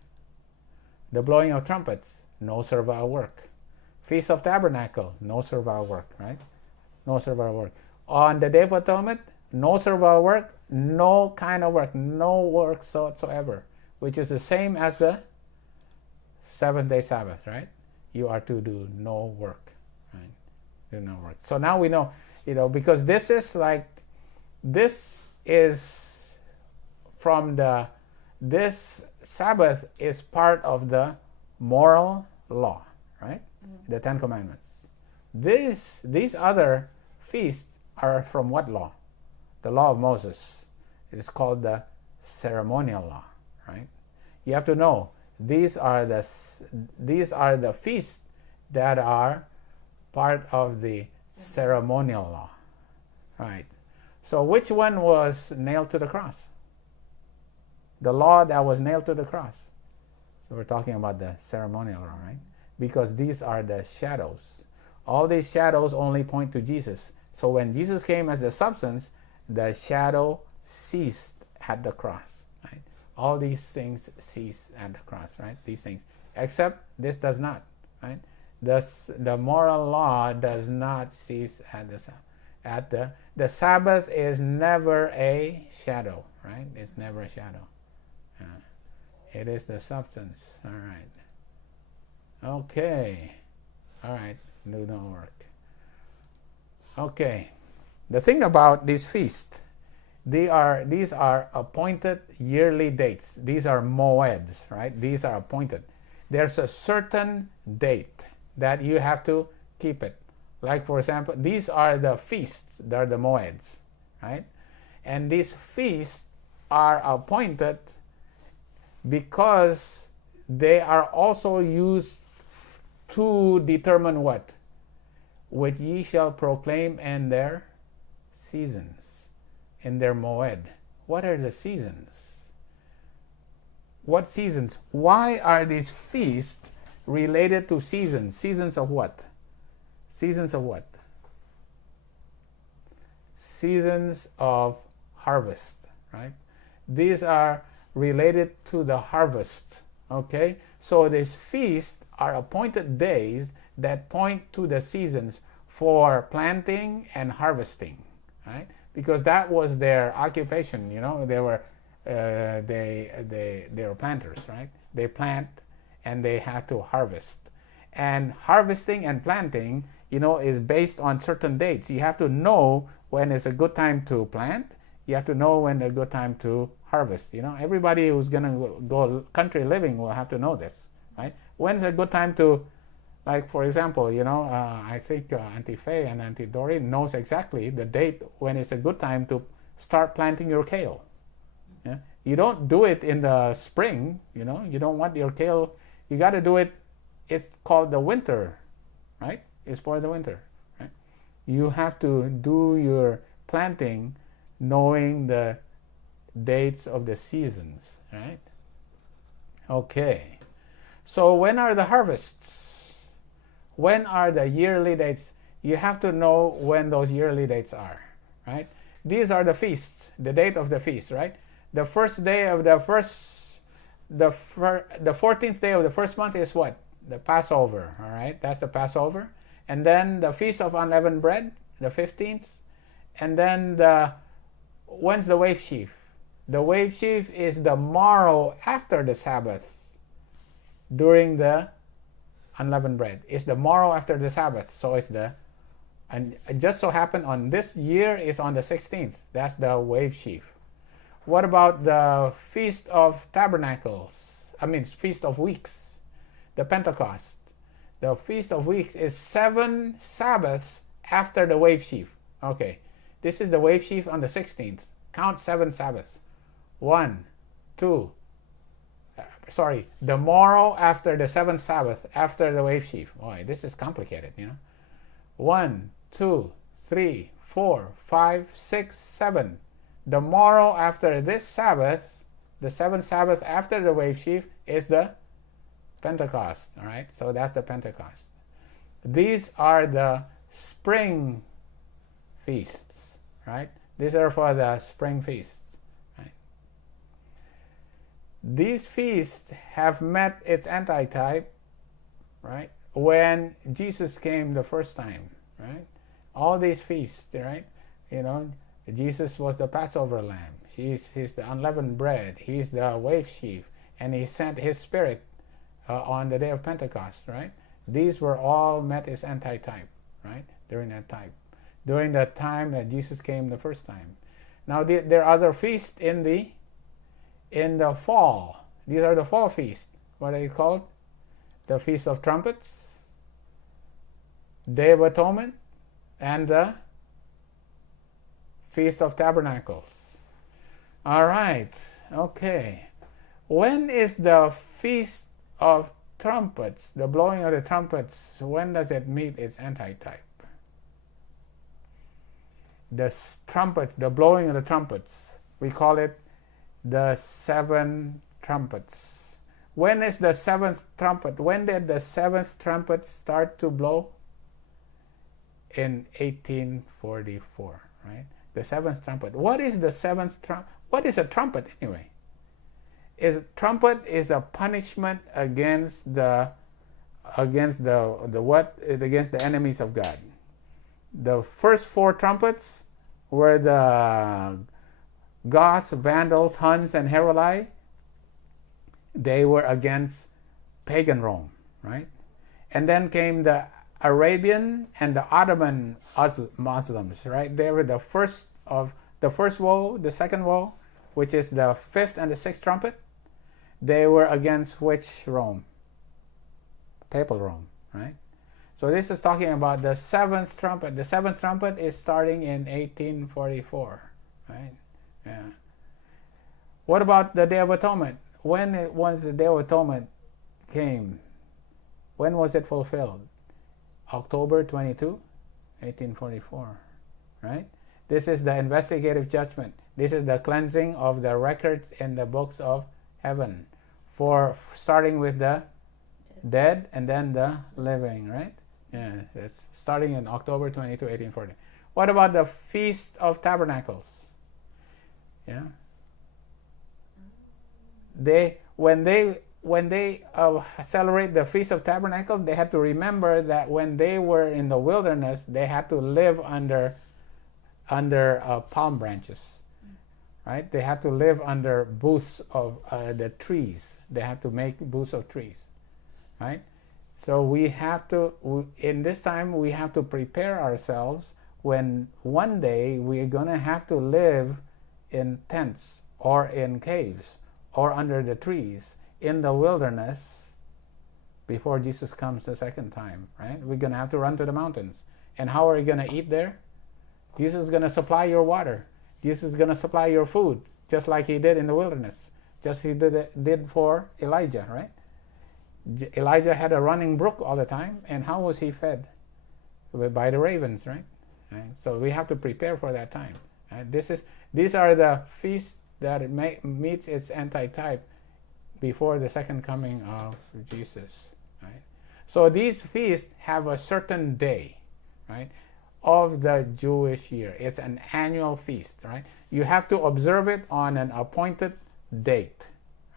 The blowing of trumpets, no servile work. Feast of Tabernacle, no servile work, right? No servile work. On the Day of Atonement, no servile work, no kind of work, no work whatsoever, which is the same as the 7th-day Sabbath, right? You are to do no work, right? Do no work. So now we know, because this Sabbath is part of the moral law, right? The 10 Commandments. These other feasts are from what law? The law of Moses. It is called the ceremonial law, right? You have to know these are the feasts that are part of the ceremonial law, right? So which one was nailed to the cross? The law that was nailed to the cross. So we're talking about the ceremonial law, right? because these are the shadows. All these shadows only point to Jesus. So when Jesus came as the substance, the shadow ceased at the cross. Right? All these things cease at the cross. Right? These things, except this does not. Right? The moral law does not cease at the Sabbath is never a shadow. Right? It's never a shadow. It is the substance. All right. Okay. All right. Do no work. Okay. The thing about these feasts, these are appointed yearly dates. These are moeds, right? These are appointed. There's a certain date that you have to keep it. Like, for example, these are the feasts. They're the moeds, right? And these feasts are appointed because they are also used to determine what? Which ye shall proclaim in their seasons, in their moed. What are the seasons? What seasons? Why are these feasts related to seasons? Seasons of what? Seasons of what? Seasons of harvest, right? These are related to the harvest, okay? So these feasts are appointed days that point to the seasons for planting and harvesting, right? Because that was their occupation, they were they were planters, right? They plant and they had to harvest. And harvesting and planting, is based on certain dates. You have to know when is a good time to plant. You have to know when a good time to harvest. Everybody who's going to go country living will have to know this, right? When's a good time to, like, for example, I think Auntie Faye and Auntie Doreen knows exactly the date when it's a good time to start planting your kale. Yeah? You don't do it in the spring, you don't want your kale, you got to do it, it's called the winter, right? It's for the winter, right? You have to do your planting knowing the dates of the seasons, right? Okay. So when are the harvests? When are the yearly dates? You have to know when those yearly dates are, right? These are the feasts, the date of the feast, right? The first day of the 14th day of the first month is what? The Passover, all right? That's the Passover. And then the Feast of Unleavened Bread, the 15th. And then when's the wave sheaf? The wave sheaf is the morrow after the Sabbath during the unleavened bread. It's the morrow after the Sabbath. So and it just so happened on this year is on the 16th. That's the wave sheaf. What about the Feast of Tabernacles? Feast of Weeks, the Pentecost. The Feast of Weeks is 7 Sabbaths after the wave sheaf. Okay, this is the wave sheaf on the 16th. Count 7 Sabbaths. 1, 2, the morrow after the 7th Sabbath, after the wave sheaf. Boy, this is complicated, 1, 2, 3, 4, 5, 6, 7. The morrow after this Sabbath, the 7th Sabbath after the wave sheaf, is the Pentecost. All right, so that's the Pentecost. These are the spring feasts, right? These are for the spring feasts, right? These feasts have met its antitype, right? When Jesus came the first time, right? All these feasts, right? Jesus was the Passover lamb. He's the unleavened bread. He's the wave sheaf. And he sent his spirit on the day of Pentecost, right? These were all met its antitype, right? During that time. During the time that Jesus came the first time. Now there are other feasts in the fall. These are the fall feasts. What are they called? The Feast of Trumpets, Day of Atonement, and the Feast of Tabernacles. All right. Okay. When is the Feast of Trumpets, the blowing of the trumpets, when does it meet its antitype? The trumpets, the blowing of the trumpets, we call it the 7 trumpets. When is the seventh trumpet? When did the seventh trumpet start to blow? In 1844, right? The seventh trumpet. What is the seventh trumpet? What is a trumpet anyway? Trumpet is a punishment against the enemies of God. The first four trumpets were the Goths, Vandals, Huns, and Heruli. They were against pagan Rome, right? And then came the Arabian and the Ottoman Muslims, right? They were the first woe, the second woe, which is the fifth and the sixth trumpet. They were against which Rome? Papal Rome, right? So this is talking about the seventh trumpet. The seventh trumpet is starting in 1844, right? Yeah. What about the Day of Atonement? Once the Day of Atonement came, when was it fulfilled? October 22, 1844, right? This is the investigative judgment. This is the cleansing of the records in the books of heaven, for starting with the dead and then the living, right? Yeah, it's starting in October 22, 1840. What about the Feast of Tabernacles? Yeah. When they celebrate the Feast of Tabernacles, they had to remember that when they were in the wilderness, they had to live under palm branches, right? They had to live under booths of the trees. They had to make booths of trees, right? So we have to, in this time, we have to prepare ourselves when one day we're going to have to live in tents or in caves or under the trees in the wilderness before Jesus comes the second time, right? We're going to have to run to the mountains. And how are you going to eat there? Jesus is going to supply your water. Jesus is going to supply your food, just like he did in the wilderness, just he did for Elijah, right? Elijah had a running brook all the time, and how was he fed? By the ravens, right? So we have to prepare for that time. These are the feasts that it meets its antitype before the second coming of Jesus, right? So these feasts have a certain day, right, of the Jewish year. It's an annual feast, right? You have to observe it on an appointed date,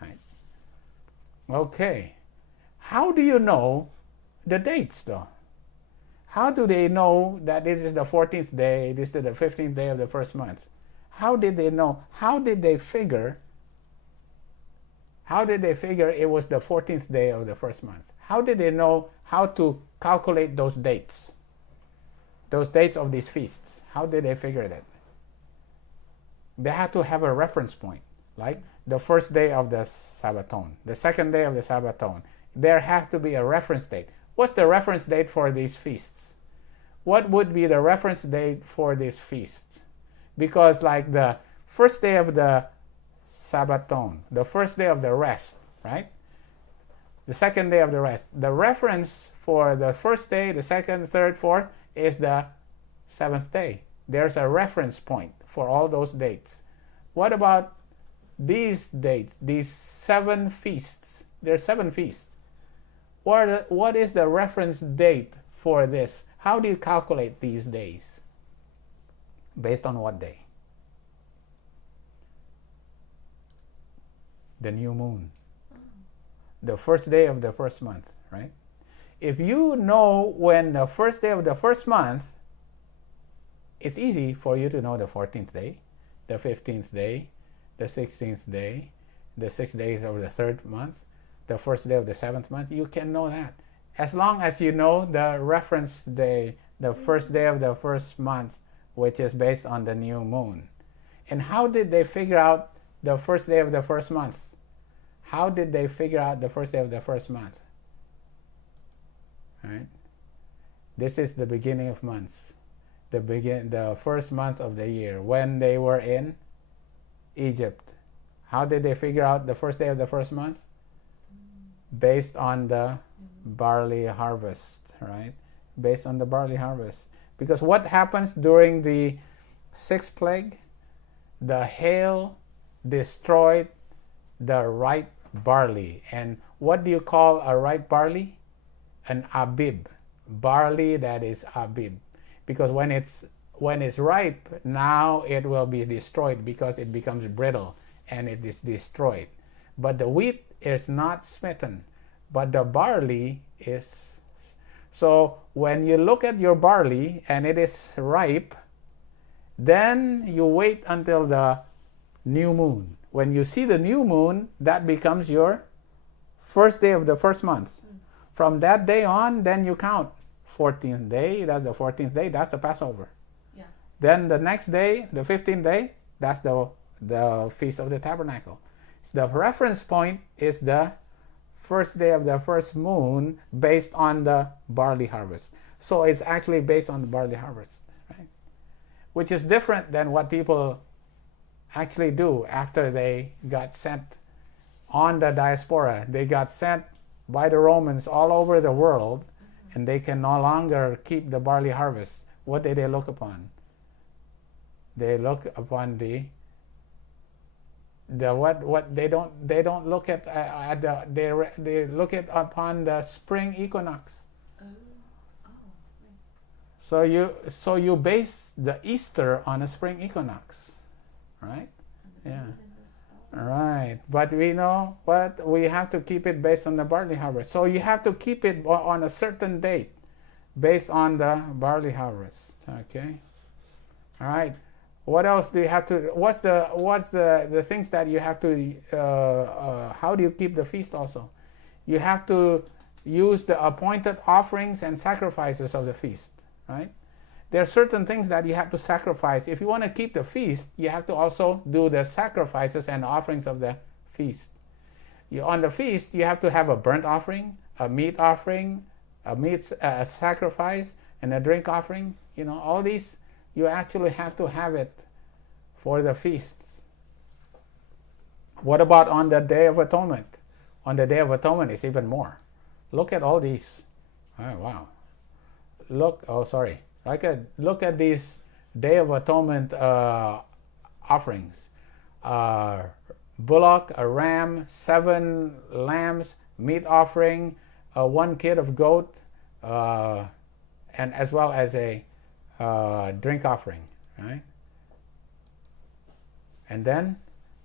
right? Okay. How do you know the dates, though? How do they know that this is the 14th day, this is the 15th day of the first month? How did they know? How did they figure it was the 14th day of the first month? How did they know how to calculate those dates? Those dates of these feasts. How did they figure that? They had to have a reference point, like the first day of the Sabbathowns, the second day of the Sabbathowns. There have to be a reference date. What's the reference date for these feasts? What would be the reference date for these feasts? Because like the first day of the Shabbathowns, the first day of the rest, right? The second day of the rest. The reference for the first day, the second, third, fourth is the seventh day. There's a reference point for all those dates. What about these dates, these 7 feasts? There's 7 feasts. What is the reference date for this? How do you calculate these days? Based on what day? The new moon. The first day of the first month, right? If you know when the first day of the first month, it's easy for you to know the 14th day, the 15th day, the 16th day, the 6 days of the third month, the first day of the 7th month. You can know that. As long as you know the reference day, the first day of the first month, which is based on the new moon. And how did they figure out the first day of the first month? How did they figure out the first day of the first month? Right? This is the beginning of months. The first month of the year, when they were in Egypt. How did they figure out the first day of the first month? Based on the barley harvest, right? Based on the barley harvest. Because what happens during the 6th plague? The hail destroyed the ripe barley. And what do you call a ripe barley? An abib. Barley that is abib. Because when it's ripe, now it will be destroyed because it becomes brittle and it is destroyed. But the wheat is not smitten, but the barley is. So when you look at your barley and it is ripe, then you wait until the new moon. When you see the new moon, that becomes your first day of the first month. From that day on, then you count. 14th day, that's the 14th day, that's the Passover. Yeah. Then the next day, the 15th day, that's the Feast of the Tabernacle. So the reference point is the first day of the first moon based on the barley harvest. So it's actually based on the barley harvest, right? Which is different than what people actually do after they got sent on the diaspora. They got sent by the Romans all over the world, and they can no longer keep the barley harvest. What do they look upon? They look upon the what they don't look at they look at upon the spring equinox. Right. So you base the Easter on a spring equinox, right? Yeah. Right, but we know what we have to keep it based on the barley harvest. So you have to keep it on a certain date, based on the barley harvest. Okay. All right. What else do you have to? What's the things that you have to? How do you keep the feast? Also, you have to use the appointed offerings and sacrifices of the feast. Right. There are certain things that you have to sacrifice. If you want to keep the feast, you have to also do the sacrifices and offerings of the feast. On the feast, you have to have a burnt offering, a meat offering, a sacrifice, and a drink offering. You know, all these, you actually have to have it for the feasts. What about on the Day of Atonement? On the Day of Atonement, it's even more. Look at all these. Oh, wow. Look at these Day of Atonement offerings. Bullock, a ram, 7 lambs, meat offering, 1 kid of goat, and as well as a drink offering, right? And then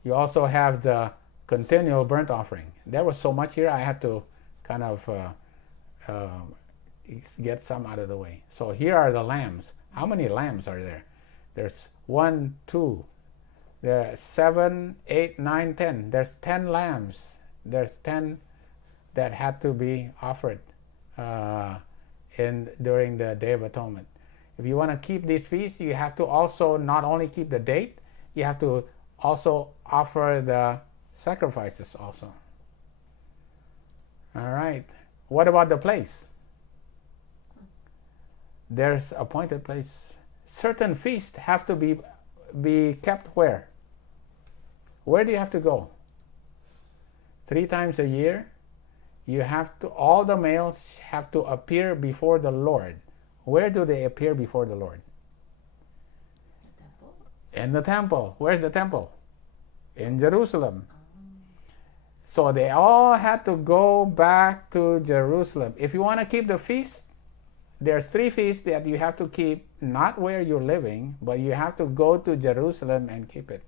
you also have the continual burnt offering. There was so much here, I had to kind of get some out of the way. So here are the lambs. How many lambs are there? There's 1, 2. There are 7, 8, 9, 10. There's 10 lambs. There's 10 that had to be offered during the Day of Atonement. If you want to keep these feasts, you have to also not only keep the date, you have to also offer the sacrifices also. All right. What about the place? There's appointed place. Certain feasts have to be kept where? Where do you have to go? 3 times a year, you have to. All the males have to appear before the Lord. Where do they appear before the Lord? The temple. In the temple. Where's the temple? In Jerusalem. So they all had to go back to Jerusalem. If you want to keep the feast, there's 3 feasts that you have to keep, not where you're living, but you have to go to Jerusalem and keep it.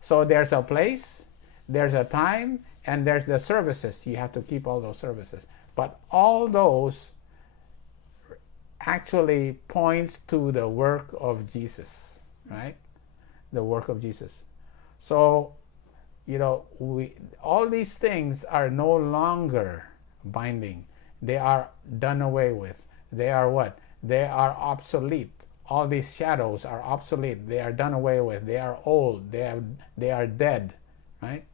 So there's a place, there's a time, and there's the services. You have to keep all those services. But all those actually points to the work of Jesus, right? The work of Jesus. So, you know, all these things are no longer binding. They are done away with. They are what? They are obsolete. All these shadows are obsolete. They are done away with. They are old. They are dead, right?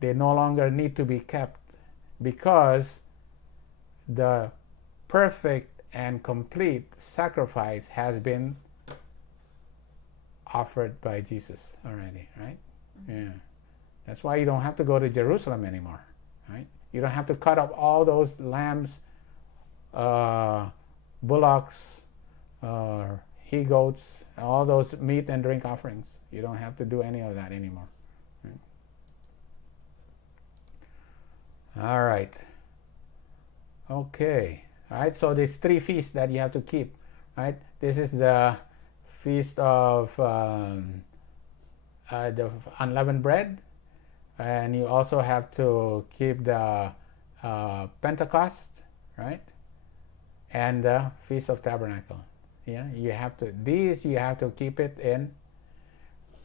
They no longer need to be kept because the perfect and complete sacrifice has been offered by Jesus already, right? Mm-hmm. Yeah. That's why you don't have to go to Jerusalem anymore, right? You don't have to cut up all those lambs, bullocks, he-goats, all those meat and drink offerings. You don't have to do any of that anymore. Right? All right. Okay. All right. So there's 3 feasts that you have to keep. Right. This is the feast of the unleavened bread, and you also have to keep the Pentecost, right, and the Feast of Tabernacle. Yeah, you have to keep it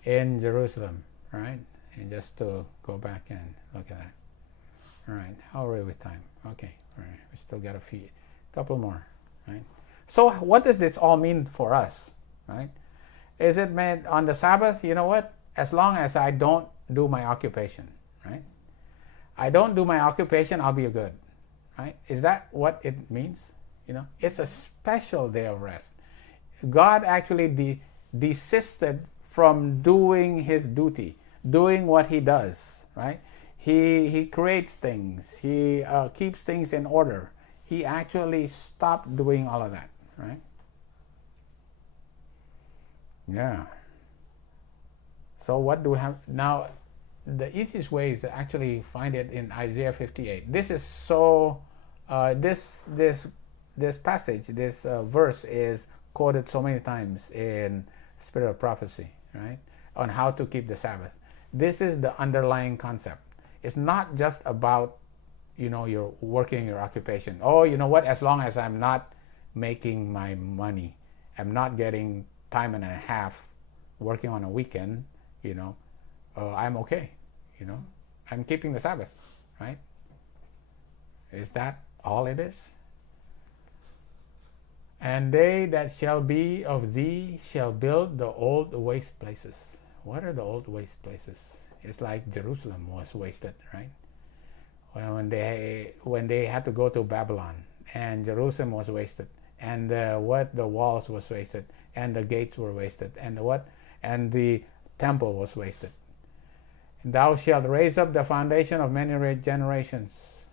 in Jerusalem, right? And just to go back and look at that. All right, how are we with time? Okay, all right, we still got a couple more, right? So what does this all mean for us, right? Is it meant on the Sabbath? You know what? As long as I don't do my occupation, right? I don't do my occupation, I'll be good, right? Is that what it means? You know, it's a special day of rest. God actually desisted from doing his duty, doing what he does, right? He creates things, he keeps things in order. He actually stopped doing all of that, right? Yeah. So what do we have now? The easiest way is to actually find it in Isaiah 58. This is so. This passage, this verse is quoted so many times in Spirit of Prophecy, right? On how to keep the Sabbath. This is the underlying concept. It's not just about, you're working your occupation. Oh, you know what? As long as I'm not making my money, I'm not getting time and a half working on a weekend, I'm okay, I'm keeping the Sabbath, right? Is that all it is? And they that shall be of thee shall build the old waste places. What are the old waste places? It's like Jerusalem was wasted, right? Well, when they had to go to Babylon, and Jerusalem was wasted, and the walls was wasted, and the gates were wasted, and the temple was wasted. And thou shalt raise up the foundation of many generations,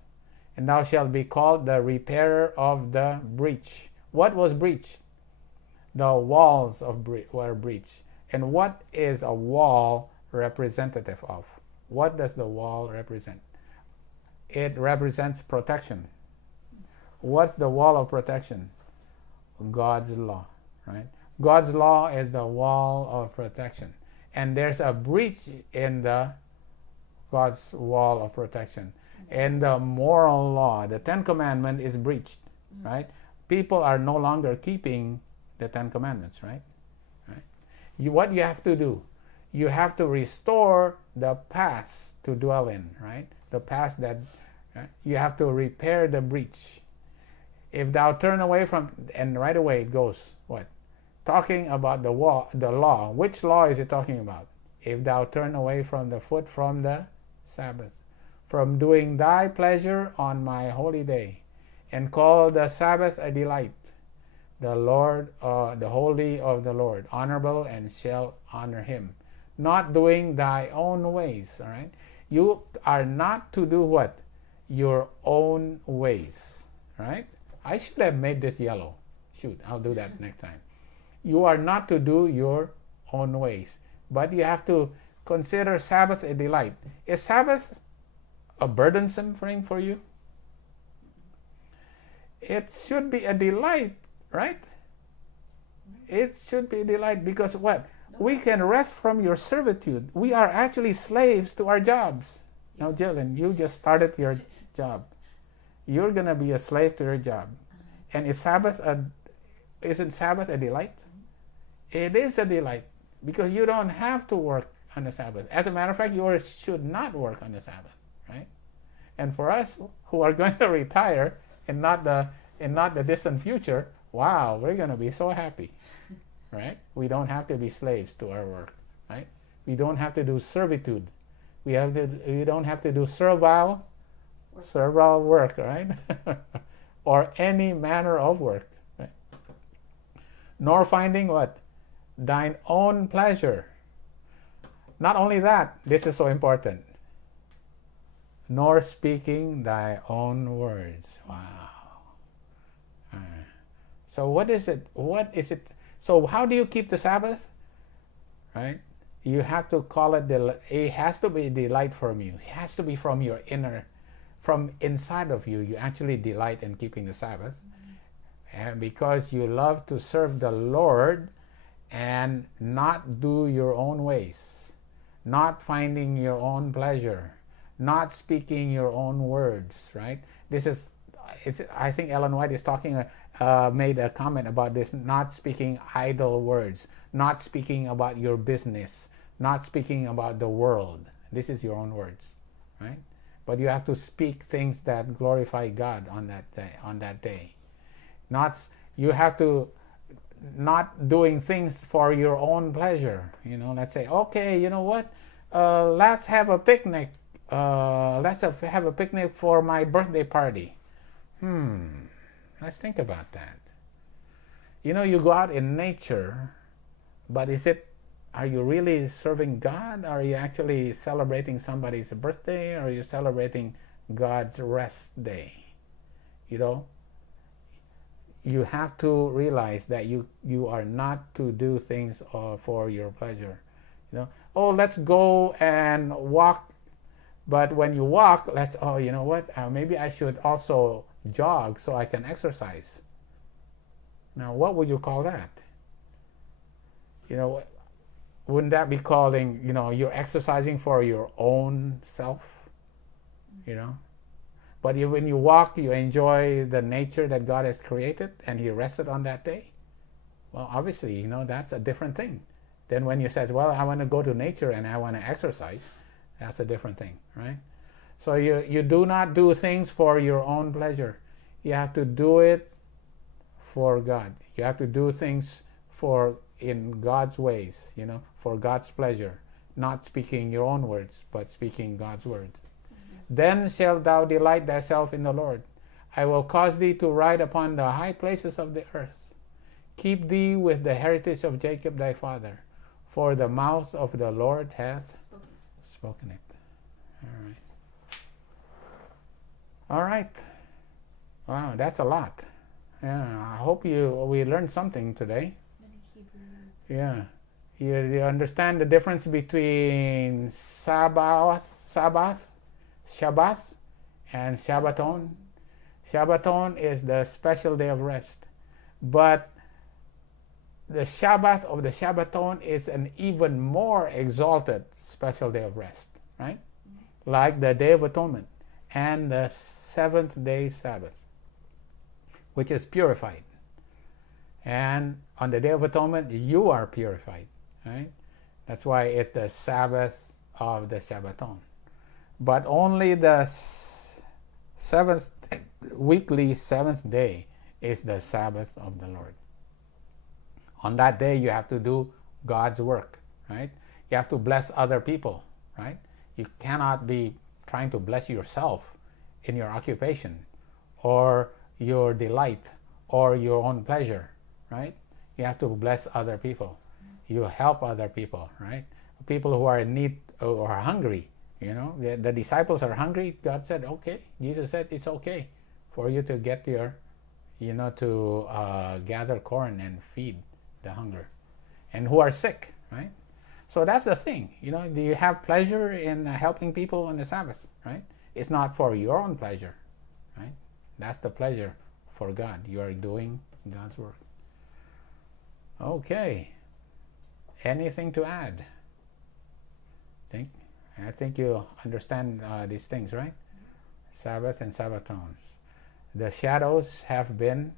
and thou shalt be called the repairer of the breach. What was breached? The walls were breached. And what is a wall representative of? What does the wall represent? It represents protection. What's the wall of protection? God's law, right? God's law is the wall of protection. And there's a breach in God's wall of protection. And the moral law, the 10 Commandments is breached, right? People are no longer keeping the 10 Commandments, right? What you have to do, you have to restore the past to dwell in, right? The past that, you have to repair the breach. If thou turn away from, and right away it goes, what? Talking about the law. Which law is it talking about? If thou turn away from the foot from the Sabbath, from doing thy pleasure on my holy day, and call the Sabbath a delight, the Lord, the holy of the Lord, honorable, and shall honor him. Not doing thy own ways, all right? You are not to do what? Your own ways, right? I should have made this yellow. Shoot, I'll do that next time. You are not to do your own ways, but you have to consider Sabbath a delight. Is Sabbath a burdensome thing for you? It should be a delight, right? It should be a delight because what? We can rest from your servitude. We are actually slaves to our jobs. Now, Jillian, you just started your job. You're going to be a slave to your job. And isn't Sabbath a delight? It is a delight because you don't have to work on the Sabbath. As a matter of fact, you should not work on the Sabbath, right? And for us who are going to retire in not the distant future, wow, we're going to be so happy, right? We don't have to be slaves to our work, right? We don't have to do servitude. We don't have to do servile work, right? Or any manner of work, right? Nor finding what? Thine own pleasure. Not only that, this is so important. Nor speaking thy own words. Wow. So what is it? So how do you keep the Sabbath? Right? You have to call it, it has to be a delight from you. It has to be from your inner from inside of you, you actually delight in keeping the Sabbath, and because you love to serve the Lord and not do your own ways, not finding your own pleasure, not speaking your own words, right? I think Ellen White is made a comment about this, not speaking idle words, not speaking about your business, not speaking about the world. This is your own words, right? But you have to speak things that glorify God on that day. You have to not doing things for your own pleasure. Let's say, okay, you know what? Let's have a picnic. Let's have a picnic for my birthday party. Let's think about that. You go out in nature, but are you really serving God? Are you actually celebrating somebody's birthday? Or are you celebrating God's rest day? You have to realize that you are not to do things for your pleasure. Let's go and walk. But when you walk, maybe I should also jog so I can exercise. Now, what would you call that? Wouldn't that be calling, you're exercising for your own self? But when you walk, you enjoy the nature that God has created and He rested on that day. Well, obviously, that's a different thing than when you said, well, I want to go to nature and I want to exercise. That's a different thing, right? So you do not do things for your own pleasure. You have to do it for God. You have to do things in God's ways, for God's pleasure, not speaking your own words, but speaking God's words. Then shalt thou delight thyself in the Lord. I will cause thee to ride upon the high places of the earth. Keep thee with the heritage of Jacob thy father, for the mouth of the Lord hath spoken it. All right. Wow, that's a lot. Yeah, I hope we learned something today. Yeah. You understand the difference between Sabbath, Shabbath, and Shabbathowns. Shabbathowns is the special day of rest. But the Shabbath of the Shabbathowns is an even more exalted special day of rest, right? Like the Day of Atonement and the seventh day Sabbath, which is purified. And on the Day of Atonement, you are purified, right? That's why it's the Sabbath of the Shabbathown. But only the weekly seventh day is the Sabbath of the Lord. On that day, you have to do God's work, right? You have to bless other people, right? You cannot be trying to bless yourself in your occupation or your delight or your own pleasure, right? You have to bless other people. You help other people, right? People who are in need or are hungry, the disciples are hungry. God said, okay. Jesus said, it's okay for you to get to gather corn and feed the hunger. And who are sick, right? So that's the thing, do you have pleasure in helping people on the Sabbath, right? It's not for your own pleasure, right? That's the pleasure for God. You are doing God's work. Okay. Anything to add? I think you understand these things, right? Sabbath and Sabbathowns. The shadows have been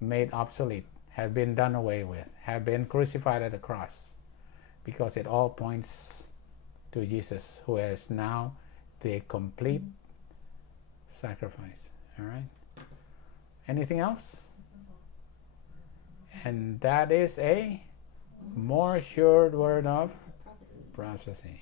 made obsolete, have been done away with, have been crucified at the cross, because it all points to Jesus, who is now the complete sacrifice. All right? Anything else? And that is a more sure word of prophecy.